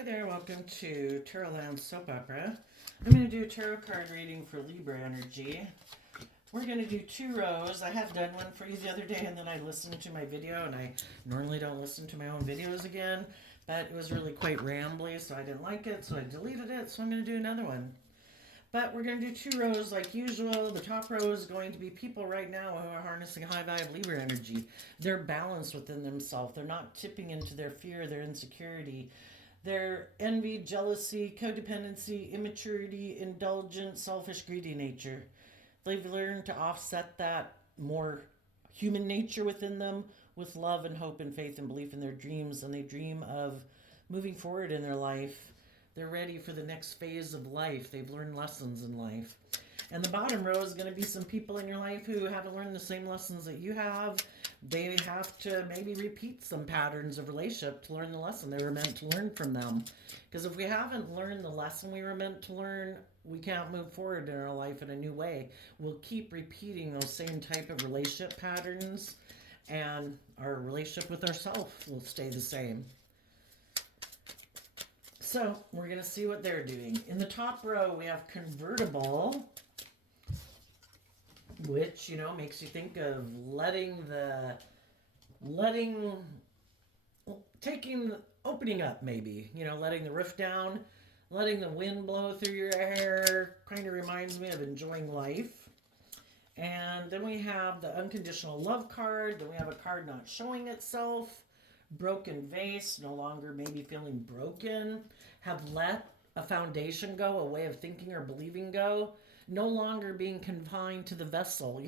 Hi there, welcome to Tarotland Soap Opera. I'm going to do a tarot card reading for Libra energy. We're going to do 2 rows. I had done one for you the other day and then I listened to my video, and I normally don't listen to my own videos again, but it was really quite rambly, so I didn't like it, so I deleted it, so I'm going to do another one. But we're going to do 2 rows like usual. The top row is going to be people right now who are harnessing high vibe Libra energy. They're balanced within themselves. They're not tipping into their fear, their insecurity, their envy, jealousy, codependency, immaturity, indulgent, selfish, greedy nature. They've learned to offset that more human nature within them with love and hope and faith and belief in their dreams, and they dream of moving forward in their life. They're ready for the next phase of life. They've learned lessons in life. And the bottom row is going to be some people in your life who haven't learned the same lessons that you have. They have to maybe repeat some patterns of relationship to learn the lesson they were meant to learn from them. Because if we haven't learned the lesson we were meant to learn, we can't move forward in our life in a new way. We'll keep repeating those same type of relationship patterns, and our relationship with ourselves will stay the same. So we're going to see what they're doing. In the top row, we have convertible, which, makes you think of opening up maybe, letting the roof down, letting the wind blow through your hair. Kind of reminds me of enjoying life. And then we have the unconditional love card. Then we have a card not showing itself. Broken vase, no longer maybe feeling broken. Have let a foundation go, a way of thinking or believing go. No longer being confined to the vessel.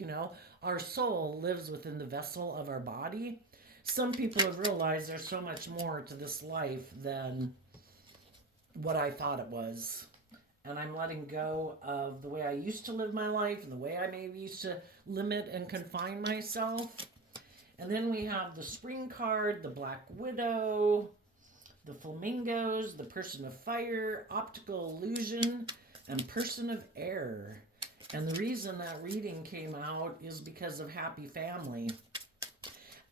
Our soul lives within the vessel of our body. Some people have realized there's so much more to this life than what I thought it was. And I'm letting go of the way I used to live my life and the way I maybe used to limit and confine myself. And then we have the spring card, the Black Widow, the flamingos, the person of fire, optical illusion, and person of air. And the reason that reading came out is because of happy family.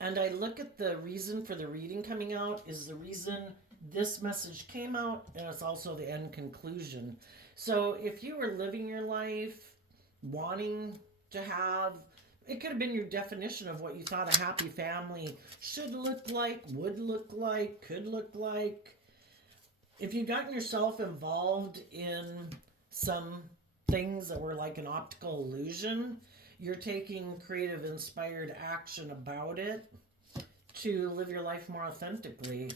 And I look at the reason for the reading coming out is the reason this message came out, and it's also the end conclusion. So if you were living your life wanting to have, it could have been your definition of what you thought a happy family should look like, would look like, could look like. If you've gotten yourself involved in some things that were like an optical illusion, you're taking creative, inspired action about it to live your life more authentically.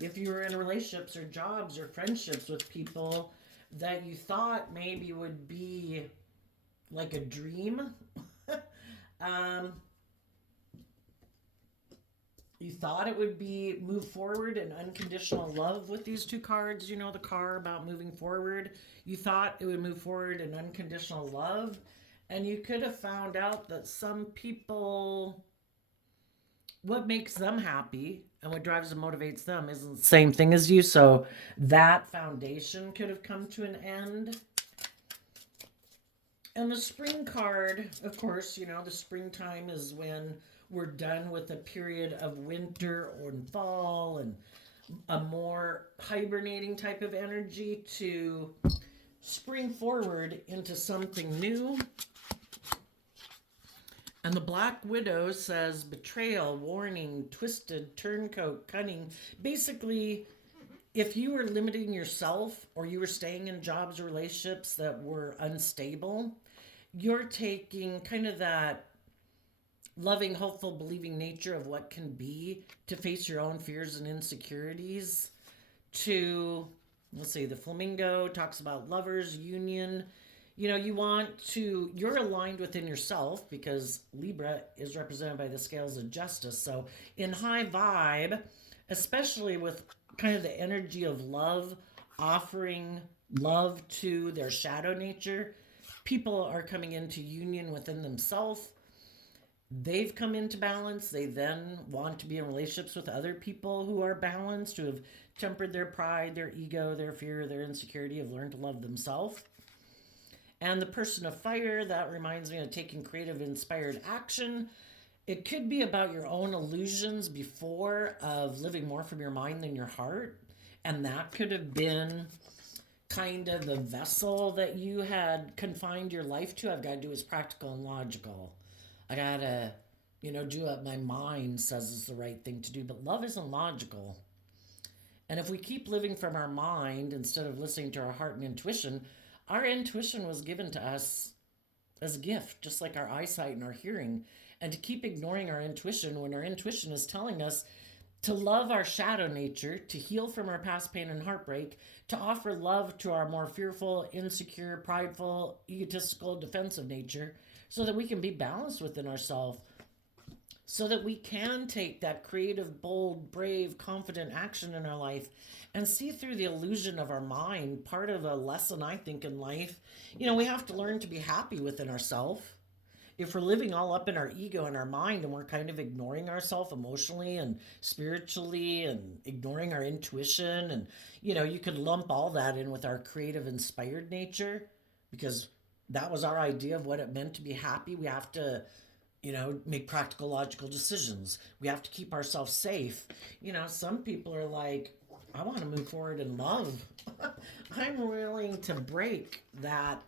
If you were in relationships or jobs or friendships with people that you thought maybe would be like a dream, you thought it would be move forward in unconditional love with these 2 cards, the car about moving forward. You thought it would move forward in unconditional love, and you could have found out that some people, what makes them happy and what drives and motivates them isn't the same thing as you, so that foundation could have come to an end. And the spring card, of course, the springtime is when we're done with a period of winter or fall and a more hibernating type of energy to spring forward into something new. And the Black Widow says betrayal, warning, twisted, turncoat, cunning. Basically, if you were limiting yourself or you were staying in jobs or relationships that were unstable, you're taking kind of that loving, hopeful, believing nature of what can be to face your own fears and insecurities to, let's see, the flamingo talks about lovers, union. You're aligned within yourself because Libra is represented by the scales of justice. So in high vibe, especially with kind of the energy of love, offering love to their shadow nature, people are coming into union within themselves. They've come into balance. They then want to be in relationships with other people who are balanced, who have tempered their pride, their ego, their fear, their insecurity, have learned to love themselves. And the person of fire, that reminds me of taking creative, inspired action. It could be about your own illusions before of living more from your mind than your heart. And that could have been kind of the vessel that you had confined your life to. I've got to do is practical and logical. I got to, do what my mind says is the right thing to do. But love isn't logical. And if we keep living from our mind instead of listening to our heart and intuition, our intuition was given to us as a gift, just like our eyesight and our hearing. And to keep ignoring our intuition when our intuition is telling us to love our shadow nature, to heal from our past pain and heartbreak, to offer love to our more fearful, insecure, prideful, egotistical, defensive nature, so that we can be balanced within ourselves, so that we can take that creative, bold, brave, confident action in our life and see through the illusion of our mind. Part of a lesson, I think, in life, we have to learn to be happy within ourselves. If we're living all up in our ego and our mind and we're kind of ignoring ourselves emotionally and spiritually and ignoring our intuition, and you could lump all that in with our creative inspired nature, because that was our idea of what it meant to be happy. We have to make practical logical decisions. We have to keep ourselves safe. Some people are like, I want to move forward in love. I'm willing to break that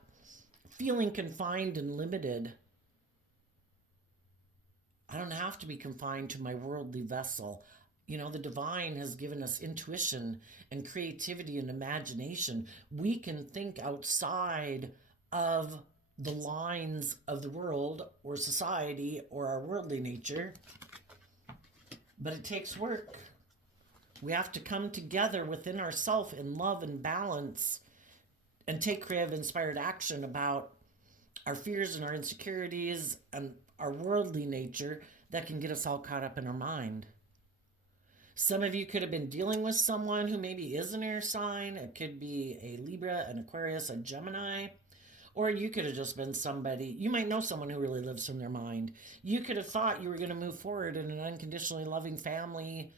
feeling confined and limited. I don't have to be confined to my worldly vessel. The divine has given us intuition and creativity and imagination. We can think outside of the lines of the world or society or our worldly nature. But it takes work. We have to come together within ourselves in love and balance and take creative, inspired action about our fears and our insecurities and our worldly nature that can get us all caught up in our mind. Some of you could have been dealing with someone who maybe is an air sign. It could be a Libra, an Aquarius, a Gemini. Or you could have just been somebody, you might know someone who really lives from their mind. You could have thought you were going to move forward in an unconditionally loving family,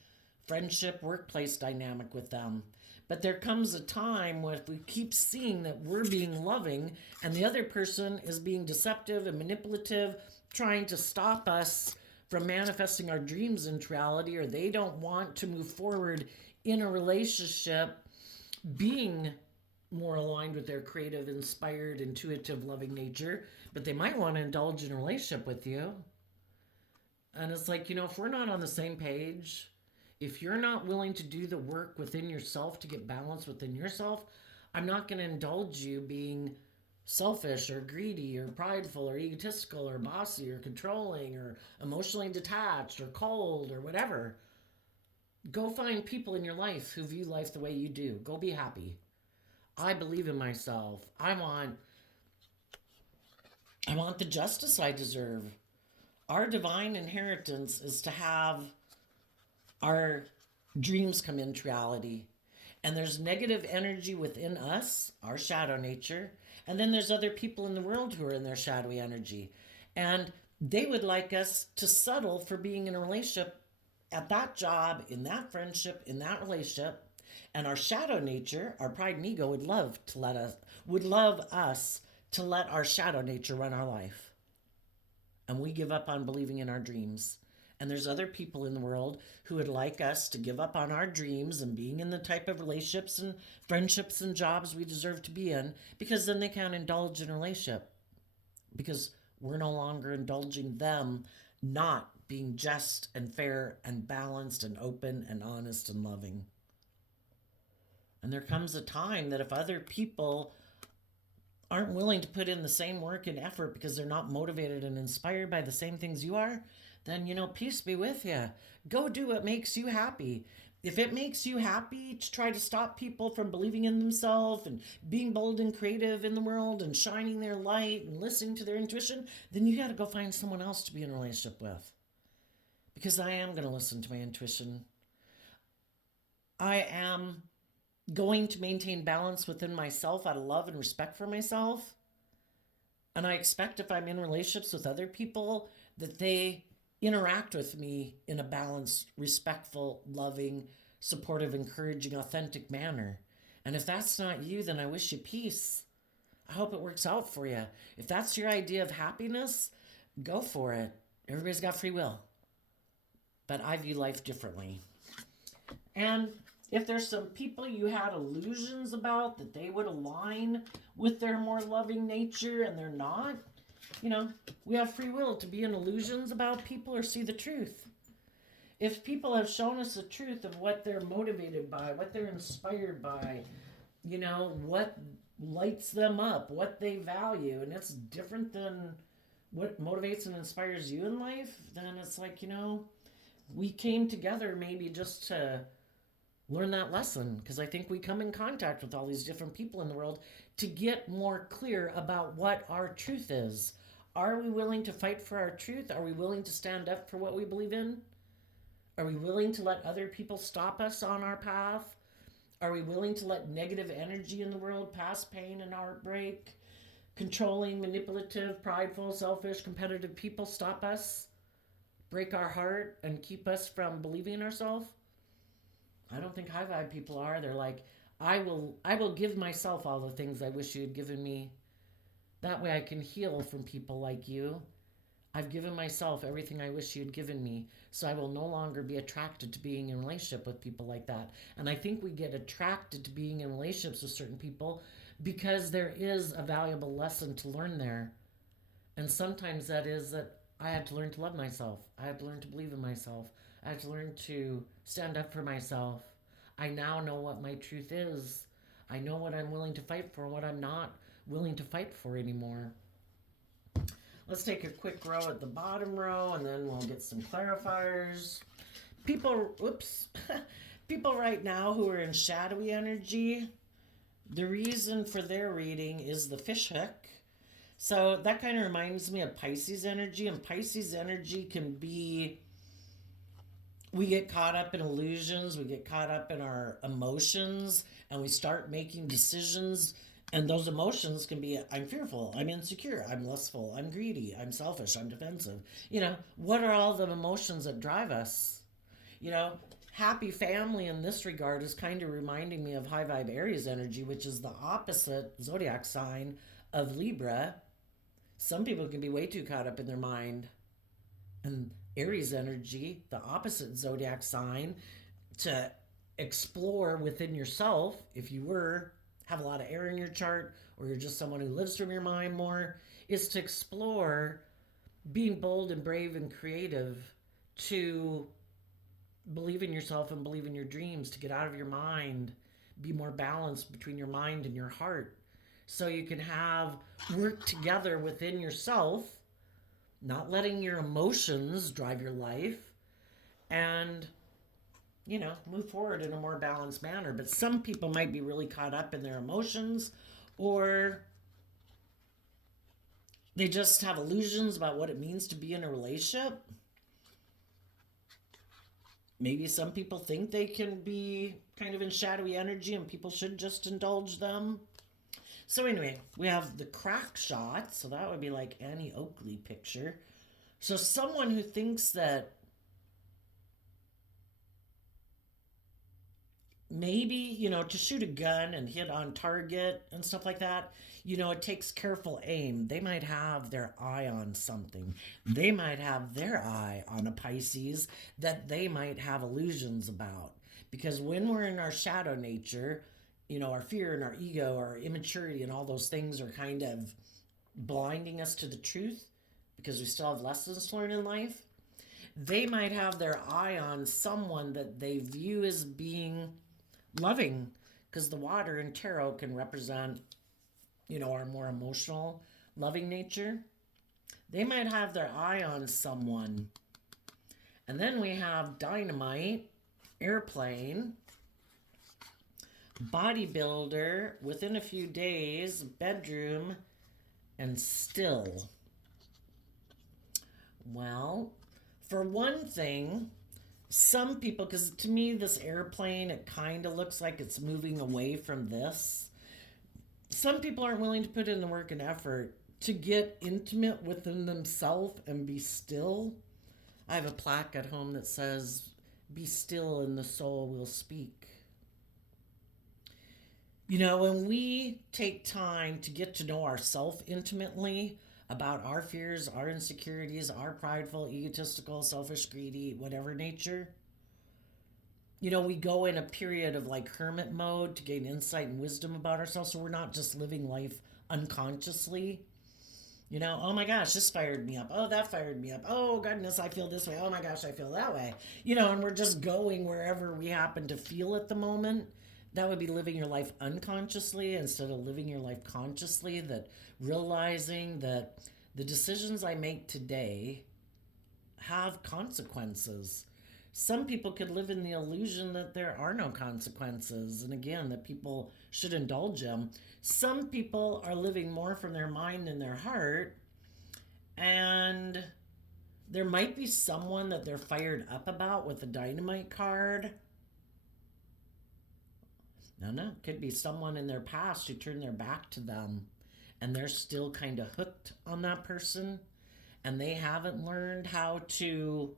friendship, workplace dynamic with them. But there comes a time when if we keep seeing that we're being loving and the other person is being deceptive and manipulative, trying to stop us from manifesting our dreams into reality, or they don't want to move forward in a relationship being more aligned with their creative, inspired, intuitive, loving nature, but they might want to indulge in a relationship with you. And it's like, if we're not on the same page, if you're not willing to do the work within yourself to get balance within yourself, I'm not going to indulge you being selfish or greedy or prideful or egotistical or bossy or controlling or emotionally detached or cold or whatever. Go find people in your life who view life the way you do. Go be happy. I believe in myself. I want the justice I deserve. Our divine inheritance is to have our dreams come into reality. And there's negative energy within us, our shadow nature. And then there's other people in the world who are in their shadowy energy. And they would like us to settle for being in a relationship at that job, in that friendship, in that relationship. And our shadow nature, our pride and ego would love us to let our shadow nature run our life. And we give up on believing in our dreams. And there's other people in the world who would like us to give up on our dreams and being in the type of relationships and friendships and jobs we deserve to be in, because then they can't indulge in a relationship. Because we're no longer indulging them not being just and fair and balanced and open and honest and loving. And there comes a time that if other people aren't willing to put in the same work and effort because they're not motivated and inspired by the same things you are, then, peace be with you. Go do what makes you happy. If it makes you happy to try to stop people from believing in themselves and being bold and creative in the world and shining their light and listening to their intuition, then you got to go find someone else to be in a relationship with. Because I am going to listen to my intuition. I am going to maintain balance within myself out of love and respect for myself. And I expect if I'm in relationships with other people that they interact with me in a balanced, respectful, loving, supportive, encouraging, authentic manner. And if that's not you, then I wish you peace. I hope it works out for you. If that's your idea of happiness, go for it. Everybody's got free will. But I view life differently. And If there's some people you had illusions about that they would align with their more loving nature and they're not, we have free will to be in illusions about people or see the truth. If people have shown us the truth of what they're motivated by, what they're inspired by, what lights them up, what they value, and it's different than what motivates and inspires you in life, then it's like, we came together maybe just to learn that lesson, because I think we come in contact with all these different people in the world to get more clear about what our truth is. Are we willing to fight for our truth? Are we willing to stand up for what we believe in? Are we willing to let other people stop us on our path? Are we willing to let negative energy in the world, past pain and heartbreak, controlling, manipulative, prideful, selfish, competitive people stop us, break our heart, and keep us from believing in ourselves? I don't think high vibe people are. They're like, I will give myself all the things I wish you had given me. That way I can heal from people like you. I've given myself everything I wish you had given me, so I will no longer be attracted to being in a relationship with people like that. And I think we get attracted to being in relationships with certain people because there is a valuable lesson to learn there. And sometimes that is that I had to learn to love myself. I had to learn to believe in myself. I had to learn to stand up for myself. I now know what my truth is. I know what I'm willing to fight for and what I'm not willing to fight for anymore. Let's take a quick row at the bottom row, and then we'll get some clarifiers. People right now who are in shadowy energy, the reason for their reading is the fish hook. So that kind of reminds me of Pisces energy, and Pisces energy can be, we get caught up in illusions, we get caught up in our emotions, and we start making decisions. And those emotions can be, I'm fearful, I'm insecure, I'm lustful, I'm greedy, I'm selfish, I'm defensive. What are all the emotions that drive us? Happy family in this regard is kind of reminding me of high vibe Aries energy, which is the opposite zodiac sign of Libra. Some people can be way too caught up in their mind. And Aries energy, the opposite zodiac sign, to explore within yourself, if you have a lot of air in your chart, or you're just someone who lives from your mind more, is to explore being bold and brave and creative, to believe in yourself and believe in your dreams, to get out of your mind, be more balanced between your mind and your heart, so you can work together within yourself, not letting your emotions drive your life, and move forward in a more balanced manner. But some people might be really caught up in their emotions, or they just have illusions about what it means to be in a relationship. Maybe some people think they can be kind of in shadowy energy and people should just indulge them. So anyway, we have the crack shot. So that would be like Annie Oakley picture. So someone who thinks that maybe, to shoot a gun and hit on target and stuff like that, it takes careful aim. They might have their eye on something. They might have their eye on a Pisces that they might have illusions about. Because when we're in our shadow nature, our fear and our ego, our immaturity and all those things are kind of blinding us to the truth because we still have lessons to learn in life. They might have their eye on someone that they view as being loving, because the water in tarot can represent, our more emotional, loving nature. They might have their eye on someone. And then we have dynamite, airplane, bodybuilder, within a few days, bedroom, and still. Well, for one thing, some people, because to me this airplane, it kind of looks like it's moving away from this. Some people aren't willing to put in the work and effort to get intimate within themselves and be still. I have a plaque at home that says, "Be still and the soul will speak." When we take time to get to know ourselves intimately, about our fears, our insecurities, our prideful, egotistical, selfish, greedy, whatever nature, we go in a period of like hermit mode to gain insight and wisdom about ourselves. So we're not just living life unconsciously. Oh my gosh, this fired me up. Oh, that fired me up. Oh, goodness, I feel this way. Oh my gosh, I feel that way. And we're just going wherever we happen to feel at the moment. That would be living your life unconsciously instead of living your life consciously, that realizing that the decisions I make today have consequences. Some people could live in the illusion that there are no consequences, and again, that people should indulge them. Some people are living more from their mind than their heart, and there might be someone that they're fired up about with the dynamite card. No, could be someone in their past who turned their back to them, and they're still kind of hooked on that person, and they haven't learned how to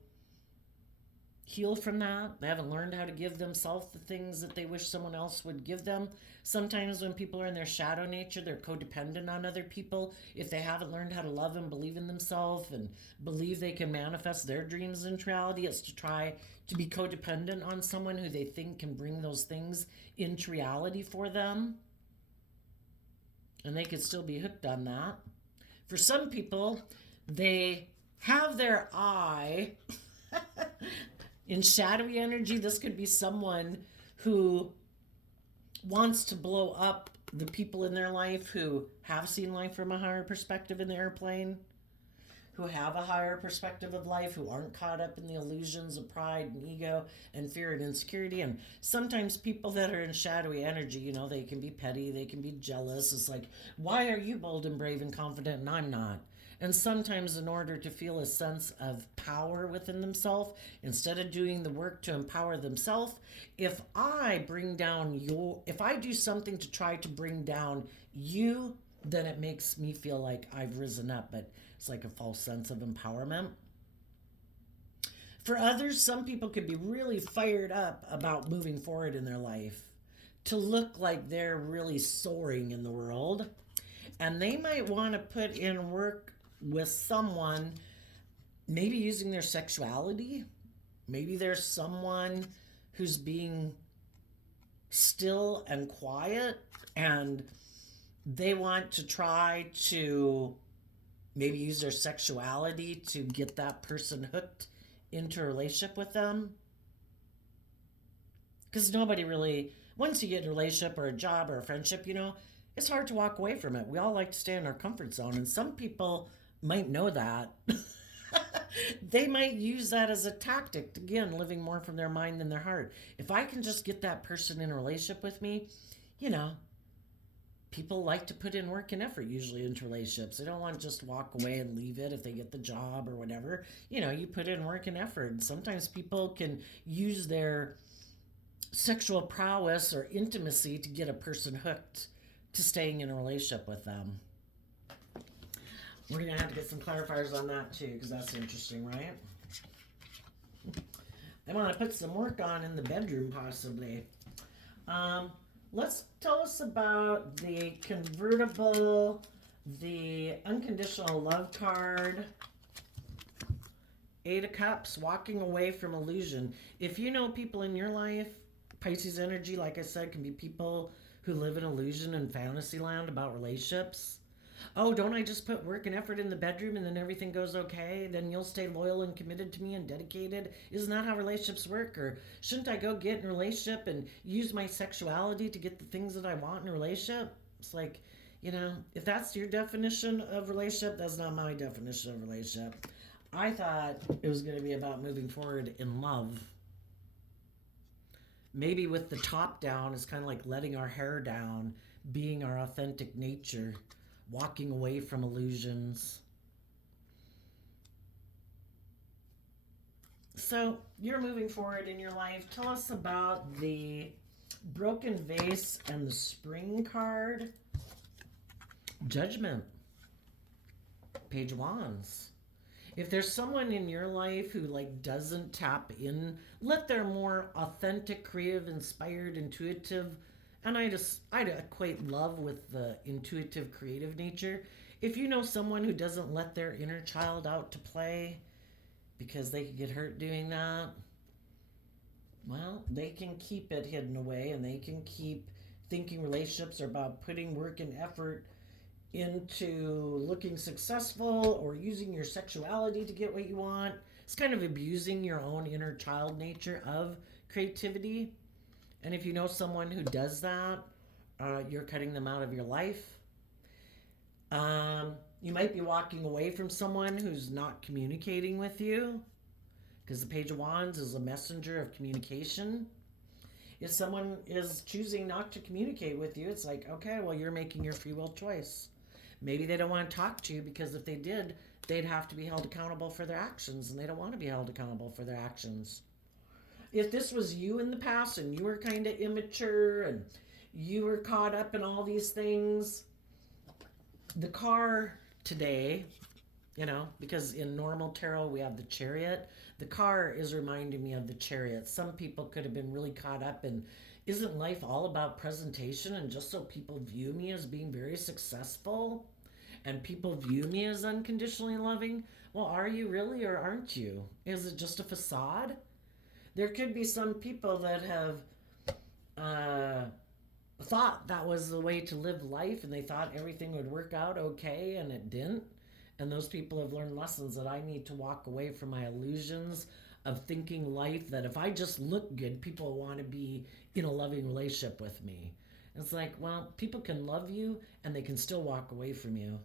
heal from that. They haven't learned how to give themselves the things that they wish someone else would give them. Sometimes when people are in their shadow nature, they're codependent on other people. If they haven't learned how to love and believe in themselves and believe they can manifest their dreams into reality, it's to try to be codependent on someone who they think can bring those things into reality for them. And they could still be hooked on that. For some people, they have their eye in shadowy energy. This could be someone who wants to blow up the people in their life who have seen life from a higher perspective in the airplane, who have a higher perspective of life, who aren't caught up in the illusions of pride and ego and fear and insecurity. And sometimes people that are in shadowy energy, they can be petty, they can be jealous. It's like, why are you bold and brave and confident and I'm not? And sometimes in order to feel a sense of power within themselves, instead of doing the work to empower themselves, if I do something to try to bring down you, then it makes me feel like I've risen up. But it's like a false sense of empowerment. For others, some people could be really fired up about moving forward in their life to look like they're really soaring in the world. And they might want to put in work with someone, maybe using their sexuality. Maybe there's someone who's being still and quiet, and they want to try to maybe use their sexuality to get that person hooked into a relationship with them. Because nobody really, once you get in a relationship or a job or a friendship, it's hard to walk away from it. We all like to stay in our comfort zone, and some people might know that. They might use that as a tactic, again, living more from their mind than their heart. If I can just get that person in a relationship with me, people like to put in work and effort usually into relationships. They don't want to just walk away and leave it if they get the job or whatever. You put in work and effort. Sometimes people can use their sexual prowess or intimacy to get a person hooked to staying in a relationship with them. We're going to have to get some clarifiers on that too, because that's interesting, right? They want to put some work on in the bedroom, possibly. Let's tell us about the convertible, the unconditional love card, 8 of Cups, walking away from illusion. If you know people in your life, Pisces energy, like I said, can be people who live in illusion and fantasy land about relationships. Oh, don't I just put work and effort in the bedroom and then everything goes okay? Then you'll stay loyal and committed to me and dedicated? Isn't that how relationships work? Or shouldn't I go get in a relationship and use my sexuality to get the things that I want in a relationship? It's like, if that's your definition of relationship, that's not my definition of relationship. I thought it was going to be about moving forward in love. Maybe with the top down, it's kind of like letting our hair down, being our authentic nature, walking away from illusions. So you're moving forward in your life. Tell us about the broken vase and the spring card. Judgment. Page of Wands. If there's someone in your life who doesn't tap in, let their more authentic, creative, inspired, intuitive, and I'd equate love with the intuitive, creative nature. If you know someone who doesn't let their inner child out to play because they could get hurt doing that, Well, they can keep it hidden away, and they can keep thinking relationships are about putting work and effort into looking successful or using your sexuality to get what you want. It's kind of abusing your own inner child nature of creativity. And if you know someone who does that, you're cutting them out of your life. You might be walking away from someone who's not communicating with you, because the Page of Wands is a messenger of communication. If someone is choosing not to communicate with you, it's like, okay, well, you're making your free will choice. Maybe they don't want to talk to you because if they did, they'd have to be held accountable for their actions, and they don't want to be held accountable for their actions. If this was you in the past and you were kind of immature and you were caught up in all these things, the car today, because in normal tarot we have the Chariot, the car is reminding me of the Chariot. Some people could have been really caught up in, isn't life all about presentation and just so people view me as being very successful and people view me as unconditionally loving? Well, are you really or aren't you? Is it just a facade? There could be some people that have thought that was the way to live life and they thought everything would work out okay and it didn't. And those people have learned lessons that I need to walk away from my illusions of thinking life that if I just look good, people want to be in a loving relationship with me. It's like, well, people can love you and they can still walk away from you.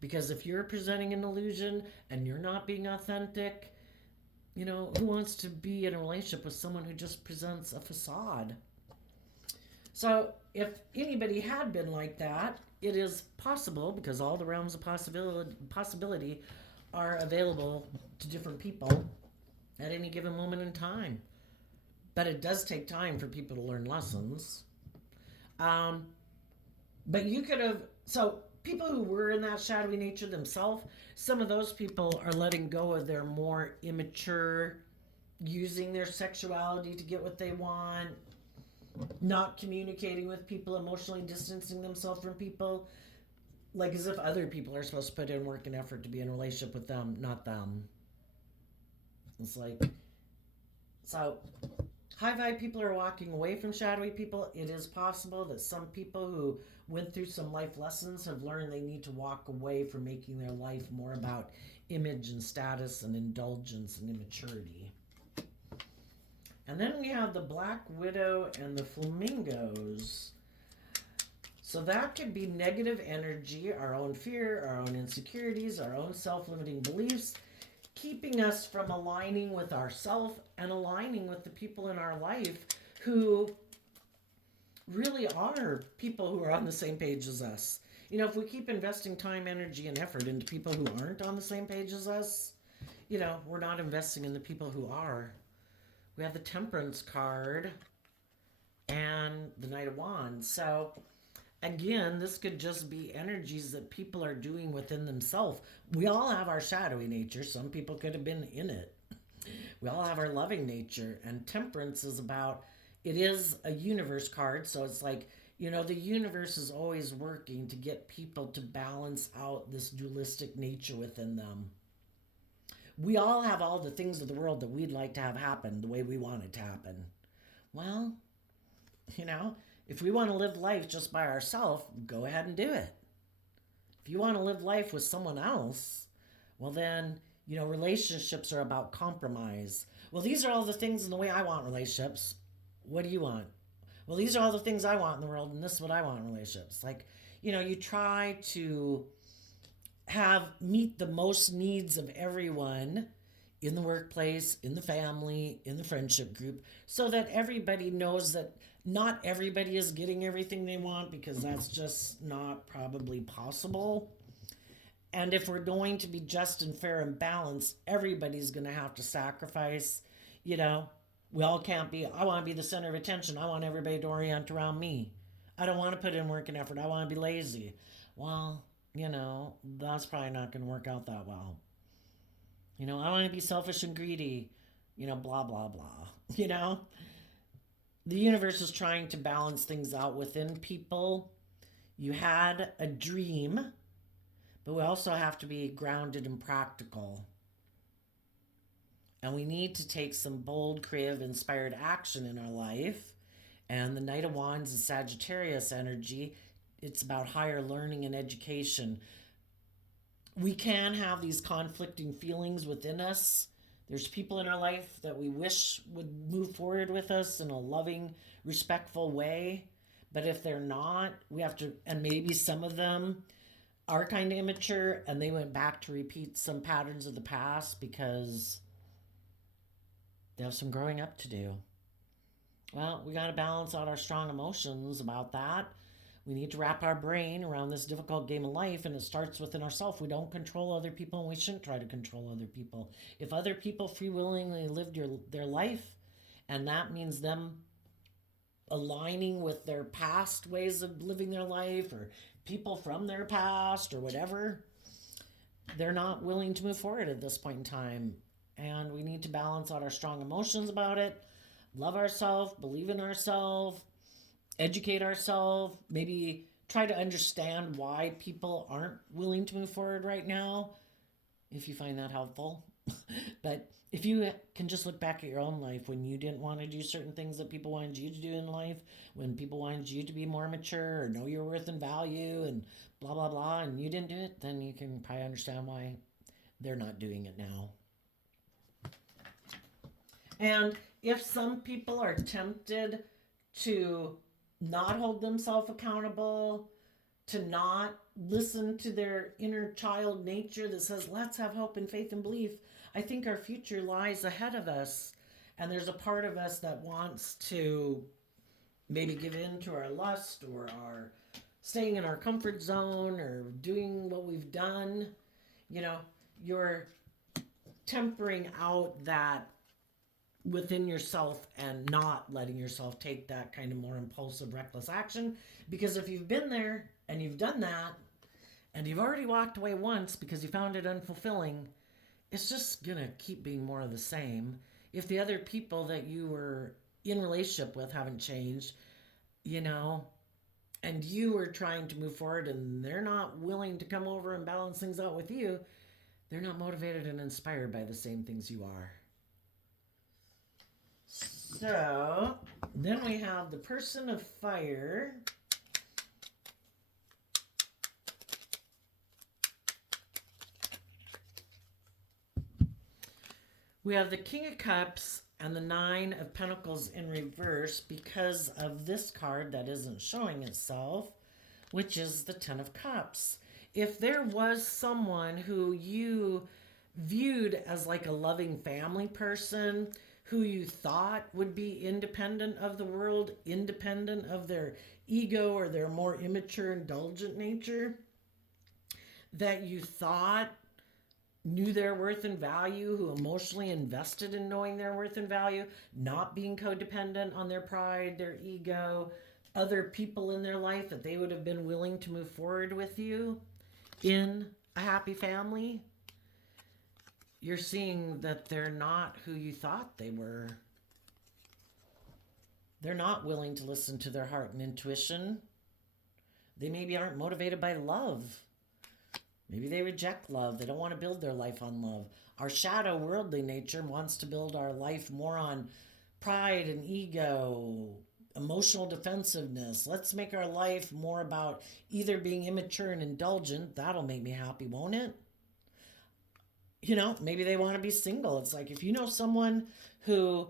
Because if you're presenting an illusion and you're not being authentic, who wants to be in a relationship with someone who just presents a facade? So if anybody had been like that, it is possible, because all the realms of possibility are available to different people at any given moment in time. But it does take time for people to learn lessons. But you could have, so people who were in that shadowy nature themselves, some of those people are letting go of their more immature, using their sexuality to get what they want, not communicating with people, emotionally distancing themselves from people, like as if other people are supposed to put in work and effort to be in a relationship with them, not them. It's like, so high vibe people are walking away from shadowy people. It is possible that some people who went through some life lessons have learned they need to walk away from making their life more about image and status and indulgence and immaturity. And then we have the Black Widow and the Flamingos. So that could be negative energy, our own fear, our own insecurities, our own self-limiting beliefs, keeping us from aligning with ourself and aligning with the people in our life who really are people who are on the same page as us. If we keep investing time, energy, and effort into people who aren't on the same page as us, we're not investing in the people who are. We have the Temperance card and the Knight of Wands. So, again, this could just be energies that people are doing within themselves. We all have our shadowy nature. Some people could have been in it. We all have our loving nature. And Temperance is about, it is a universe card. So it's like, the universe is always working to get people to balance out this dualistic nature within them. We all have all the things of the world that we'd like to have happen the way we want it to happen. Well, if we want to live life just by ourselves, go ahead and do it. If you want to live life with someone else, well then, relationships are about compromise. Well, these are all the things in the way I want relationships. What do you want? Well, these are all the things I want in the world, and this is what I want in relationships. Like, you try to meet the most needs of everyone in the workplace, in the family, in the friendship group, so that everybody knows that not everybody is getting everything they want, because that's just not probably possible. And if we're going to be just and fair and balanced, everybody's going to have to sacrifice. We all can't be, I want to be the center of attention. I want everybody to orient around me. I don't want to put in work and effort. I want to be lazy. Well, that's probably not going to work out that well. I want to be selfish and greedy, blah, blah, blah. The universe is trying to balance things out within people. You had a dream, but we also have to be grounded and practical. And we need to take some bold, creative, inspired action in our life. And the Knight of Wands is Sagittarius energy. It's about higher learning and education. We can have these conflicting feelings within us. There's people in our life that we wish would move forward with us in a loving, respectful way. But if they're not, we have to, and maybe some of them are kind of immature and they went back to repeat some patterns of the past because they have some growing up to do. Well, we got to balance out our strong emotions about that. We need to wrap our brain around this difficult game of life, and it starts within ourselves. We don't control other people, and we shouldn't try to control other people. If other people free willingly lived their life, and that means them aligning with their past ways of living their life, or people from their past, or whatever, they're not willing to move forward at this point in time. And we need to balance out our strong emotions about it, love ourselves, believe in ourselves, educate ourselves, maybe try to understand why people aren't willing to move forward right now, if you find that helpful. But if you can just look back at your own life when you didn't want to do certain things that people wanted you to do in life, when people wanted you to be more mature or know your worth and value and blah, blah, blah, and you didn't do it, then you can probably understand why they're not doing it now. And if some people are tempted to not hold themselves accountable, to not listen to their inner child nature that says, let's have hope and faith and belief, I think our future lies ahead of us. And there's a part of us that wants to maybe give in to our lust or our staying in our comfort zone or doing what we've done. You know, you're tempering out that within yourself and not letting yourself take that kind of more impulsive, reckless action. Because if you've been there and you've done that and you've already walked away once because you found it unfulfilling, it's just gonna keep being more of the same. If the other people that you were in relationship with haven't changed, you know, and you were trying to move forward and they're not willing to come over and balance things out with you, they're not motivated and inspired by the same things you are. So, then we have the person of fire. We have the King of Cups and the Nine of Pentacles in reverse because of this card that isn't showing itself, which is the Ten of Cups. If there was someone who you viewed as like a loving family person, who you thought would be independent of the world, independent of their ego or their more immature, indulgent nature, that you thought knew their worth and value, who emotionally invested in knowing their worth and value, not being codependent on their pride, their ego, other people in their life, that they would have been willing to move forward with you in a happy family, you're seeing that they're not who you thought they were. They're not willing to listen to their heart and intuition. They maybe aren't motivated by love. Maybe they reject love. They don't want to build their life on love. Our shadow worldly nature wants to build our life more on pride and ego, emotional defensiveness. Let's make our life more about either being immature and indulgent. That'll make me happy, won't it? You know, maybe they want to be single. It's like if you know someone who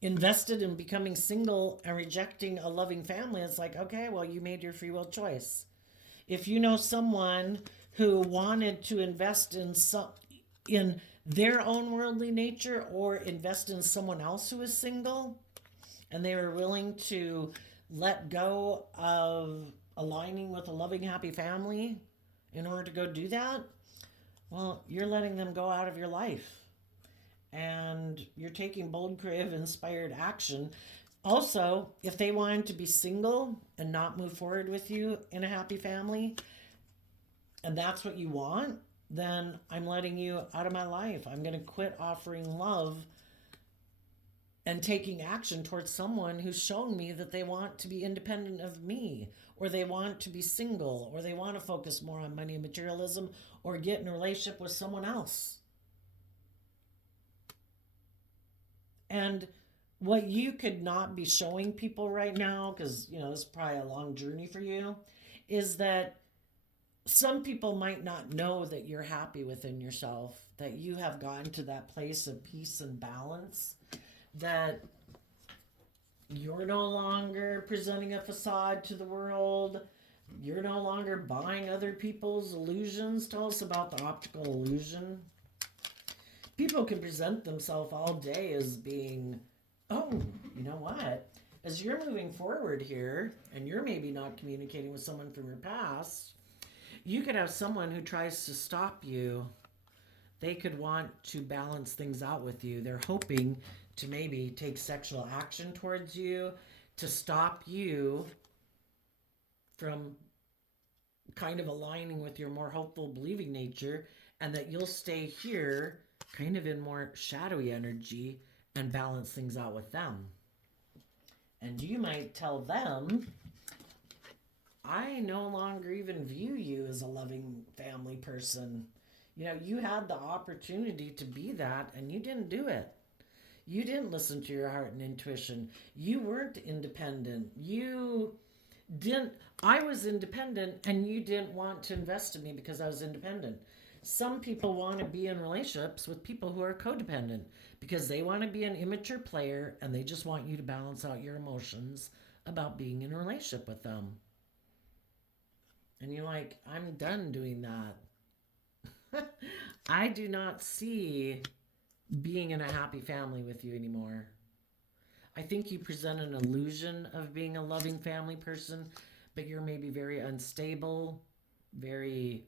invested in becoming single and rejecting a loving family, it's like, okay, well, you made your free will choice. If you know someone who wanted to invest in their own worldly nature or invest in someone else who is single, and they were willing to let go of aligning with a loving, happy family in order to go do that, well, you're letting them go out of your life. And you're taking bold, creative, inspired action. Also, if they wanted to be single and not move forward with you in a happy family, and that's what you want, then I'm letting you out of my life. I'm going to quit offering love and taking action towards someone who's shown me that they want to be independent of me, or they want to be single, or they want to focus more on money and materialism, or get in a relationship with someone else. And what you could not be showing people right now, because, this is probably a long journey for you, is that some people might not know that you're happy within yourself, that you have gotten to that place of peace and balance, that you're no longer presenting a facade to the world. You're no longer buying other people's illusions. Tell us about the optical illusion. People can present themselves all day as being, oh, you know what? As you're moving forward here, and you're maybe not communicating with someone from your past, you could have someone who tries to stop you. They could want to balance things out with you. They're hoping to maybe take sexual action towards you to stop you from kind of aligning with your more hopeful, believing nature, and that you'll stay here kind of in more shadowy energy and balance things out with them. And you might tell them, I no longer even view you as a loving family person. You had the opportunity to be that, and you didn't do it. You didn't listen to your heart and intuition. You weren't independent. I was independent, and you didn't want to invest in me because I was independent. Some people want to be in relationships with people who are codependent because they want to be an immature player, and they just want you to balance out your emotions about being in a relationship with them. And you're like, I'm done doing that. I do not see being in a happy family with you anymore. I think you present an illusion of being a loving family person, but you're maybe very unstable, very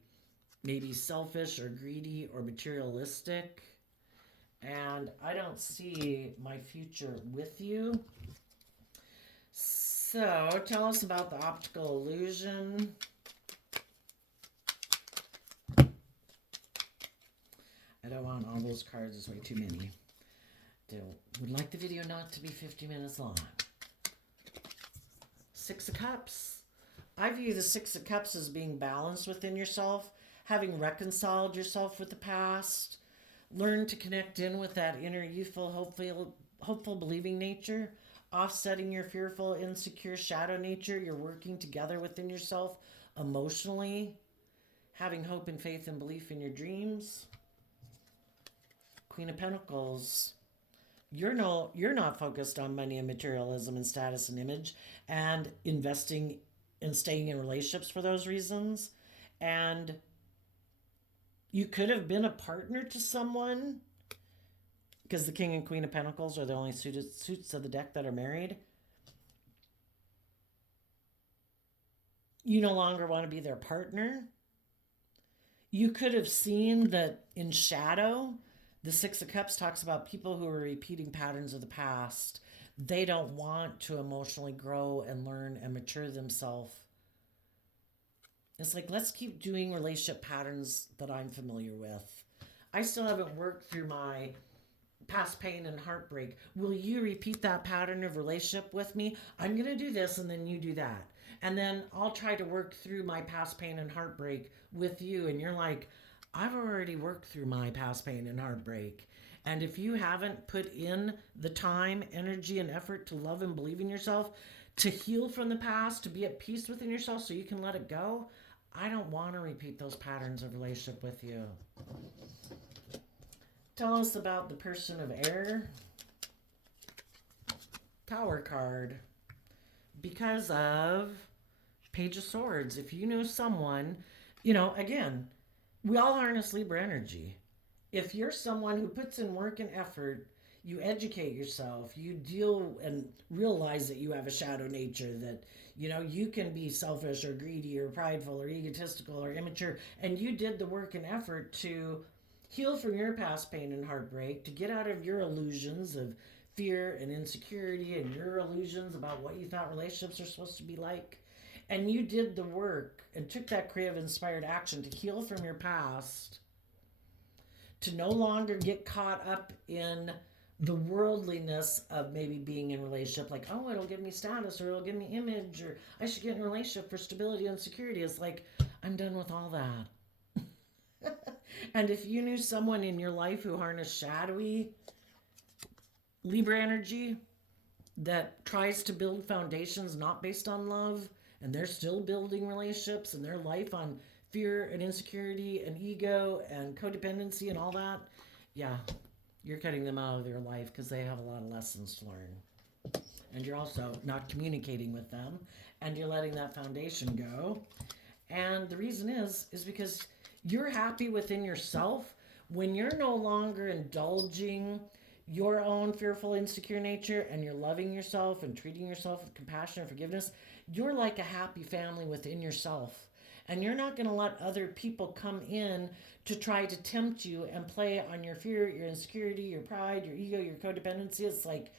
maybe selfish or greedy or materialistic. And I don't see my future with you. So tell us about the optical illusion. I don't want all those cards. There's way too many. Would like the video not to be 50 minutes long. Six of Cups. I view the Six of Cups as being balanced within yourself, having reconciled yourself with the past, learn to connect in with that inner youthful, hopeful believing nature, offsetting your fearful, insecure shadow nature. You're working together within yourself emotionally, having hope and faith and belief in your dreams. Queen of Pentacles. You're not focused on money and materialism and status and image and investing and staying in relationships for those reasons. And you could have been a partner to someone, because the King and Queen of Pentacles are the only suits of the deck that are married. You no longer want to be their partner. You could have seen that in shadow. The Six of Cups talks about people who are repeating patterns of the past. They don't want to emotionally grow and learn and mature themselves. It's like, let's keep doing relationship patterns that I'm familiar with. I still haven't worked through my past pain and heartbreak. Will you repeat that pattern of relationship with me? I'm going to do this and then you do that. And then I'll try to work through my past pain and heartbreak with you. And you're like, I've already worked through my past pain and heartbreak. And if you haven't put in the time, energy, and effort to love and believe in yourself, to heal from the past, to be at peace within yourself so you can let it go, I don't want to repeat those patterns of relationship with you. Tell us about the person of air. Tower card. Because of Page of Swords. If you knew someone, again, we all harness Libra energy. If you're someone who puts in work and effort, you educate yourself, you deal and realize that you have a shadow nature, that, you can be selfish or greedy or prideful or egotistical or immature, and you did the work and effort to heal from your past pain and heartbreak, to get out of your illusions of fear and insecurity and your illusions about what you thought relationships are supposed to be like. And you did the work and took that creative inspired action to heal from your past, to no longer get caught up in the worldliness of maybe being in a relationship, like, oh, it'll give me status, or it'll give me image, or I should get in a relationship for stability and security. It's like, I'm done with all that. And if you knew someone in your life who harnessed shadowy Libra energy that tries to build foundations not based on love, and they're still building relationships and their life on fear and insecurity and ego and codependency and all that. Yeah, you're cutting them out of their life because they have a lot of lessons to learn. And you're also not communicating with them, and you're letting that foundation go. And the reason is because you're happy within yourself when you're no longer indulging your own fearful, insecure nature, and you're loving yourself and treating yourself with compassion and forgiveness. You're like a happy family within yourself. And you're not going to let other people come in to try to tempt you and play on your fear, your insecurity, your pride, your ego, your codependency. It's like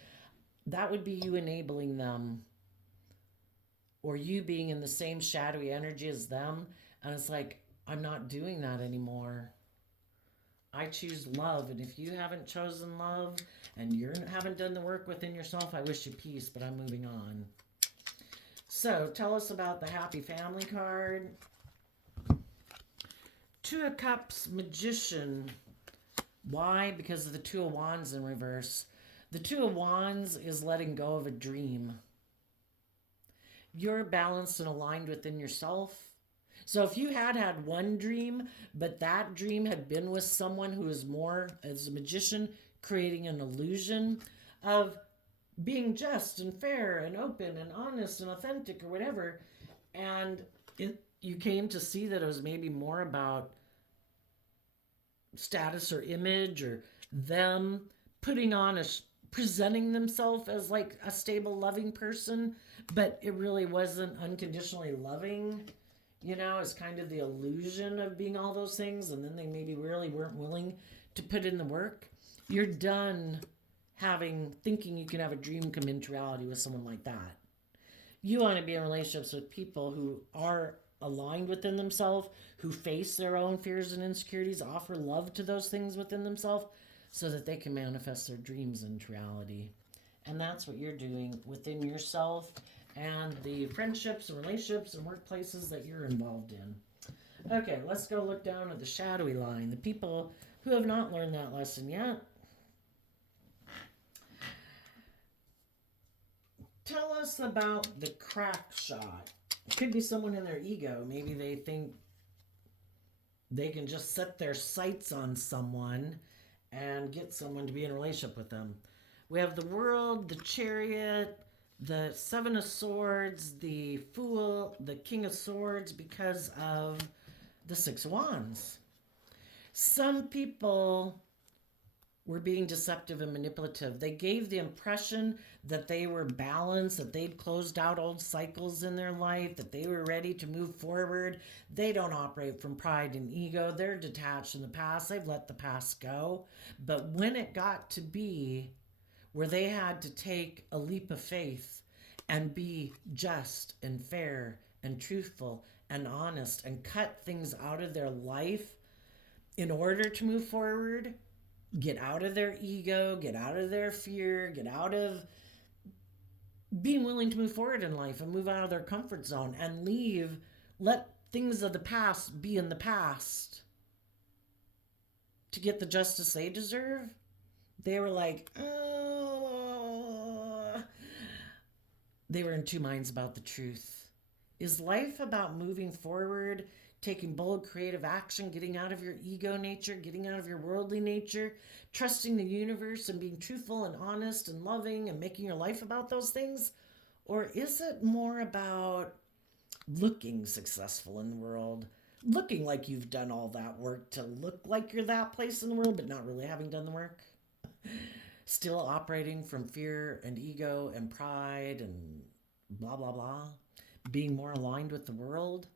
that would be you enabling them, or you being in the same shadowy energy as them. And it's like, I'm not doing that anymore. I choose love. And if you haven't chosen love and you haven't done the work within yourself, I wish you peace, but I'm moving on. So tell us about the happy family card. Two of Cups, Magician. Why? Because of the Two of Wands in reverse. The Two of Wands is letting go of a dream. You're balanced and aligned within yourself. So if you had one dream, but that dream had been with someone who is more, as a magician, creating an illusion of being just and fair and open and honest and authentic or whatever, and you came to see that it was maybe more about status or image, or them putting on presenting themselves as like a stable, loving person, but it really wasn't unconditionally loving. It's kind of the illusion of being all those things, and then they maybe really weren't willing to put in the work. You're done thinking you can have a dream come into reality with someone like that. You want to be in relationships with people who are aligned within themselves, who face their own fears and insecurities, offer love to those things within themselves so that they can manifest their dreams into reality. And that's what you're doing within yourself and the friendships and relationships and workplaces that you're involved in. Okay, let's go look down at the shadowy line, the people who have not learned that lesson yet. Tell us about the crack shot. It could be someone in their ego. Maybe they think they can just set their sights on someone and get someone to be in a relationship with them. We have the World, the Chariot, the Seven of Swords, the Fool, the King of Swords, because of the Six of Wands. Some people were being deceptive and manipulative. They gave the impression that they were balanced, that they'd closed out old cycles in their life, that they were ready to move forward. They don't operate from pride and ego. They're detached in the past. They've let the past go. But when it got to be where they had to take a leap of faith and be just and fair and truthful and honest and cut things out of their life in order to move forward, get out of their ego, get out of their fear, get out of being willing to move forward in life and move out of their comfort zone and let things of the past be in the past to get the justice they deserve. They were like, oh. They were in two minds about the truth. Is life about moving forward, taking bold, creative action, getting out of your ego nature, getting out of your worldly nature, trusting the universe and being truthful and honest and loving and making your life about those things? Or is it more about looking successful in the world, looking like you've done all that work to look like you're that place in the world, but not really having done the work? Still operating from fear and ego and pride and blah, blah, blah, being more aligned with the world?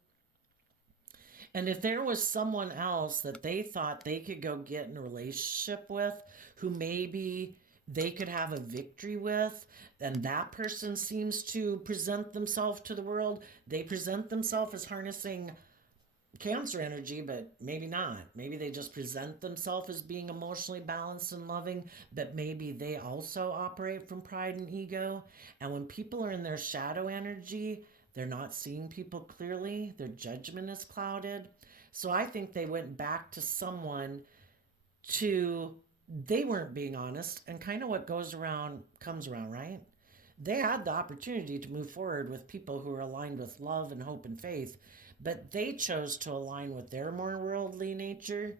And if there was someone else that they thought they could go get in a relationship with, who maybe they could have a victory with, and that person seems to present themselves to the world, they present themselves as harnessing Cancer energy, but maybe not. Maybe they just present themselves as being emotionally balanced and loving, but maybe they also operate from pride and ego. And when people are in their shadow energy, they're not seeing people clearly. Their judgment is clouded. So I think they went back to someone to They weren't being honest, and kind of what goes around comes around, right? They had the opportunity to move forward with people who are aligned with love and hope and faith, but they chose to align with their more worldly nature.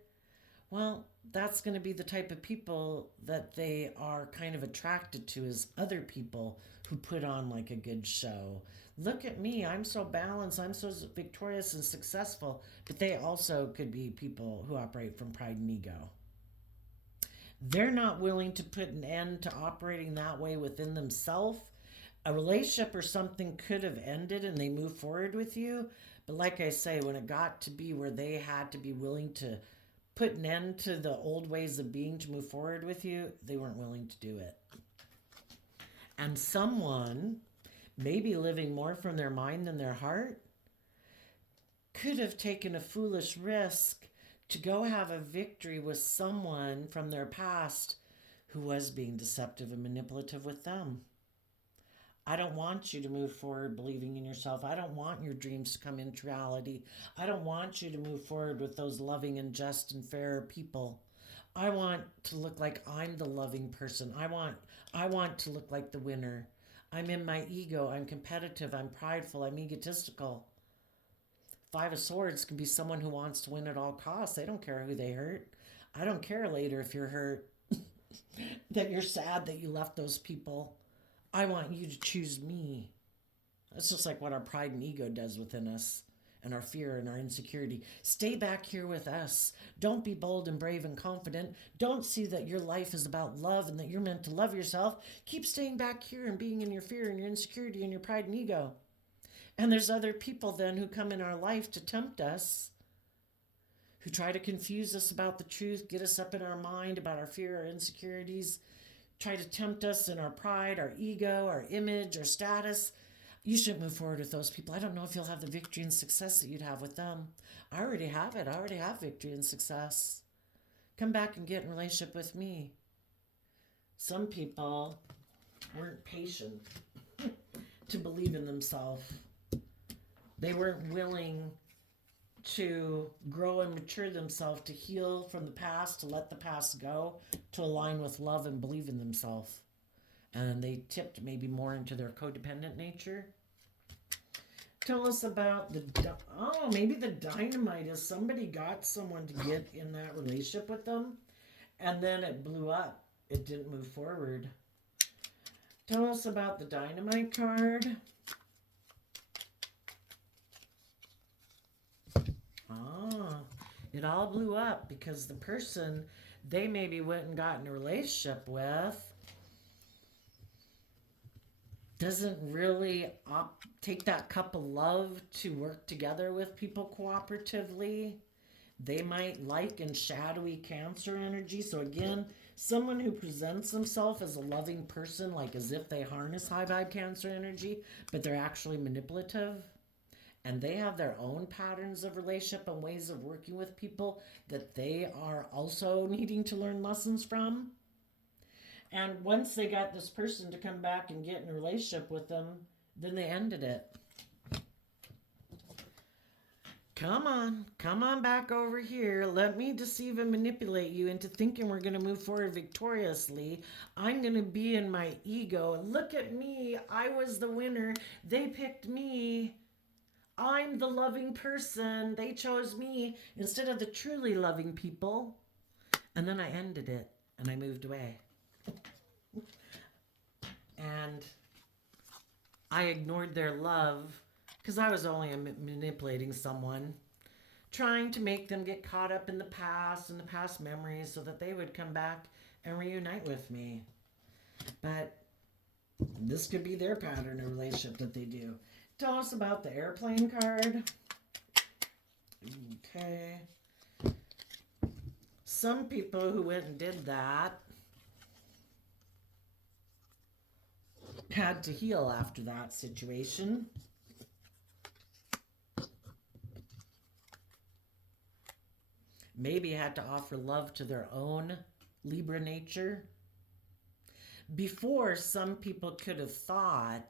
Well, that's going to be the type of people that they are kind of attracted to, is other people who put on like a good show. Look at me, I'm so balanced, I'm so victorious and successful. But they also could be people who operate from pride and ego. They're not willing to put an end to operating that way within themselves. A relationship or something could have ended and they move forward with you. But like I say, when it got to be where they had to be willing to put an end to the old ways of being to move forward with you, they weren't willing to do it. And someone, maybe living more from their mind than their heart, could have taken a foolish risk to go have a victory with someone from their past who was being deceptive and manipulative with them. I don't want you to move forward believing in yourself. I don't want your dreams to come into reality. I don't want you to move forward with those loving and just and fair people. I want to look like I'm the loving person. I want to look like the winner. I'm in my ego. I'm competitive. I'm prideful. I'm egotistical. Five of Swords can be someone who wants to win at all costs. They don't care who they hurt. I don't care later if you're hurt, that you're sad that you left those people. I want you to choose me. That's just like what our pride and ego does within us, and our fear and our insecurity. Stay back here with us. Don't be bold and brave and confident. Don't see that your life is about love and that you're meant to love yourself. Keep staying back here and being in your fear and your insecurity and your pride and ego. And there's other people then who come in our life to tempt us, who try to confuse us about the truth, get us up in our mind about our fear, our insecurities, try to tempt us in our pride, our ego, our image, our status. You shouldn't move forward with those people. I don't know if you'll have the victory and success that you'd have with them. I already have it. I already have victory and success. Come back and get in a relationship with me. Some people weren't patient to believe in themselves. They weren't willing to grow and mature themselves, to heal from the past, to let the past go, to align with love and believe in themselves. And they tipped maybe more into their codependent nature. Tell us about maybe the dynamite is somebody got someone to get in that relationship with them, and then it blew up. It didn't move forward. Tell us about the dynamite card. It all blew up because the person they maybe went and got in a relationship with doesn't really take that cup of love to work together with people cooperatively. They might like in shadowy Cancer energy. So again, someone who presents themselves as a loving person, like as if they harness high vibe Cancer energy, but they're actually manipulative. And they have their own patterns of relationship and ways of working with people that they are also needing to learn lessons from. And once they got this person to come back and get in a relationship with them, then they ended it. Come on back over here. Let me deceive and manipulate you into thinking we're going to move forward victoriously. I'm going to be in my ego. Look at me. I was the winner. They picked me. I'm the loving person. They chose me instead of the truly loving people. And then I ended it and I moved away. And I ignored their love because I was only manipulating someone, trying to make them get caught up in the past and the past memories so that they would come back and reunite with me. But this could be their pattern of relationship that they do. Tell us about the airplane card. Okay. Some people who went and did that had to heal after that situation. Maybe had to offer love to their own Libra nature. Before, some people could have thought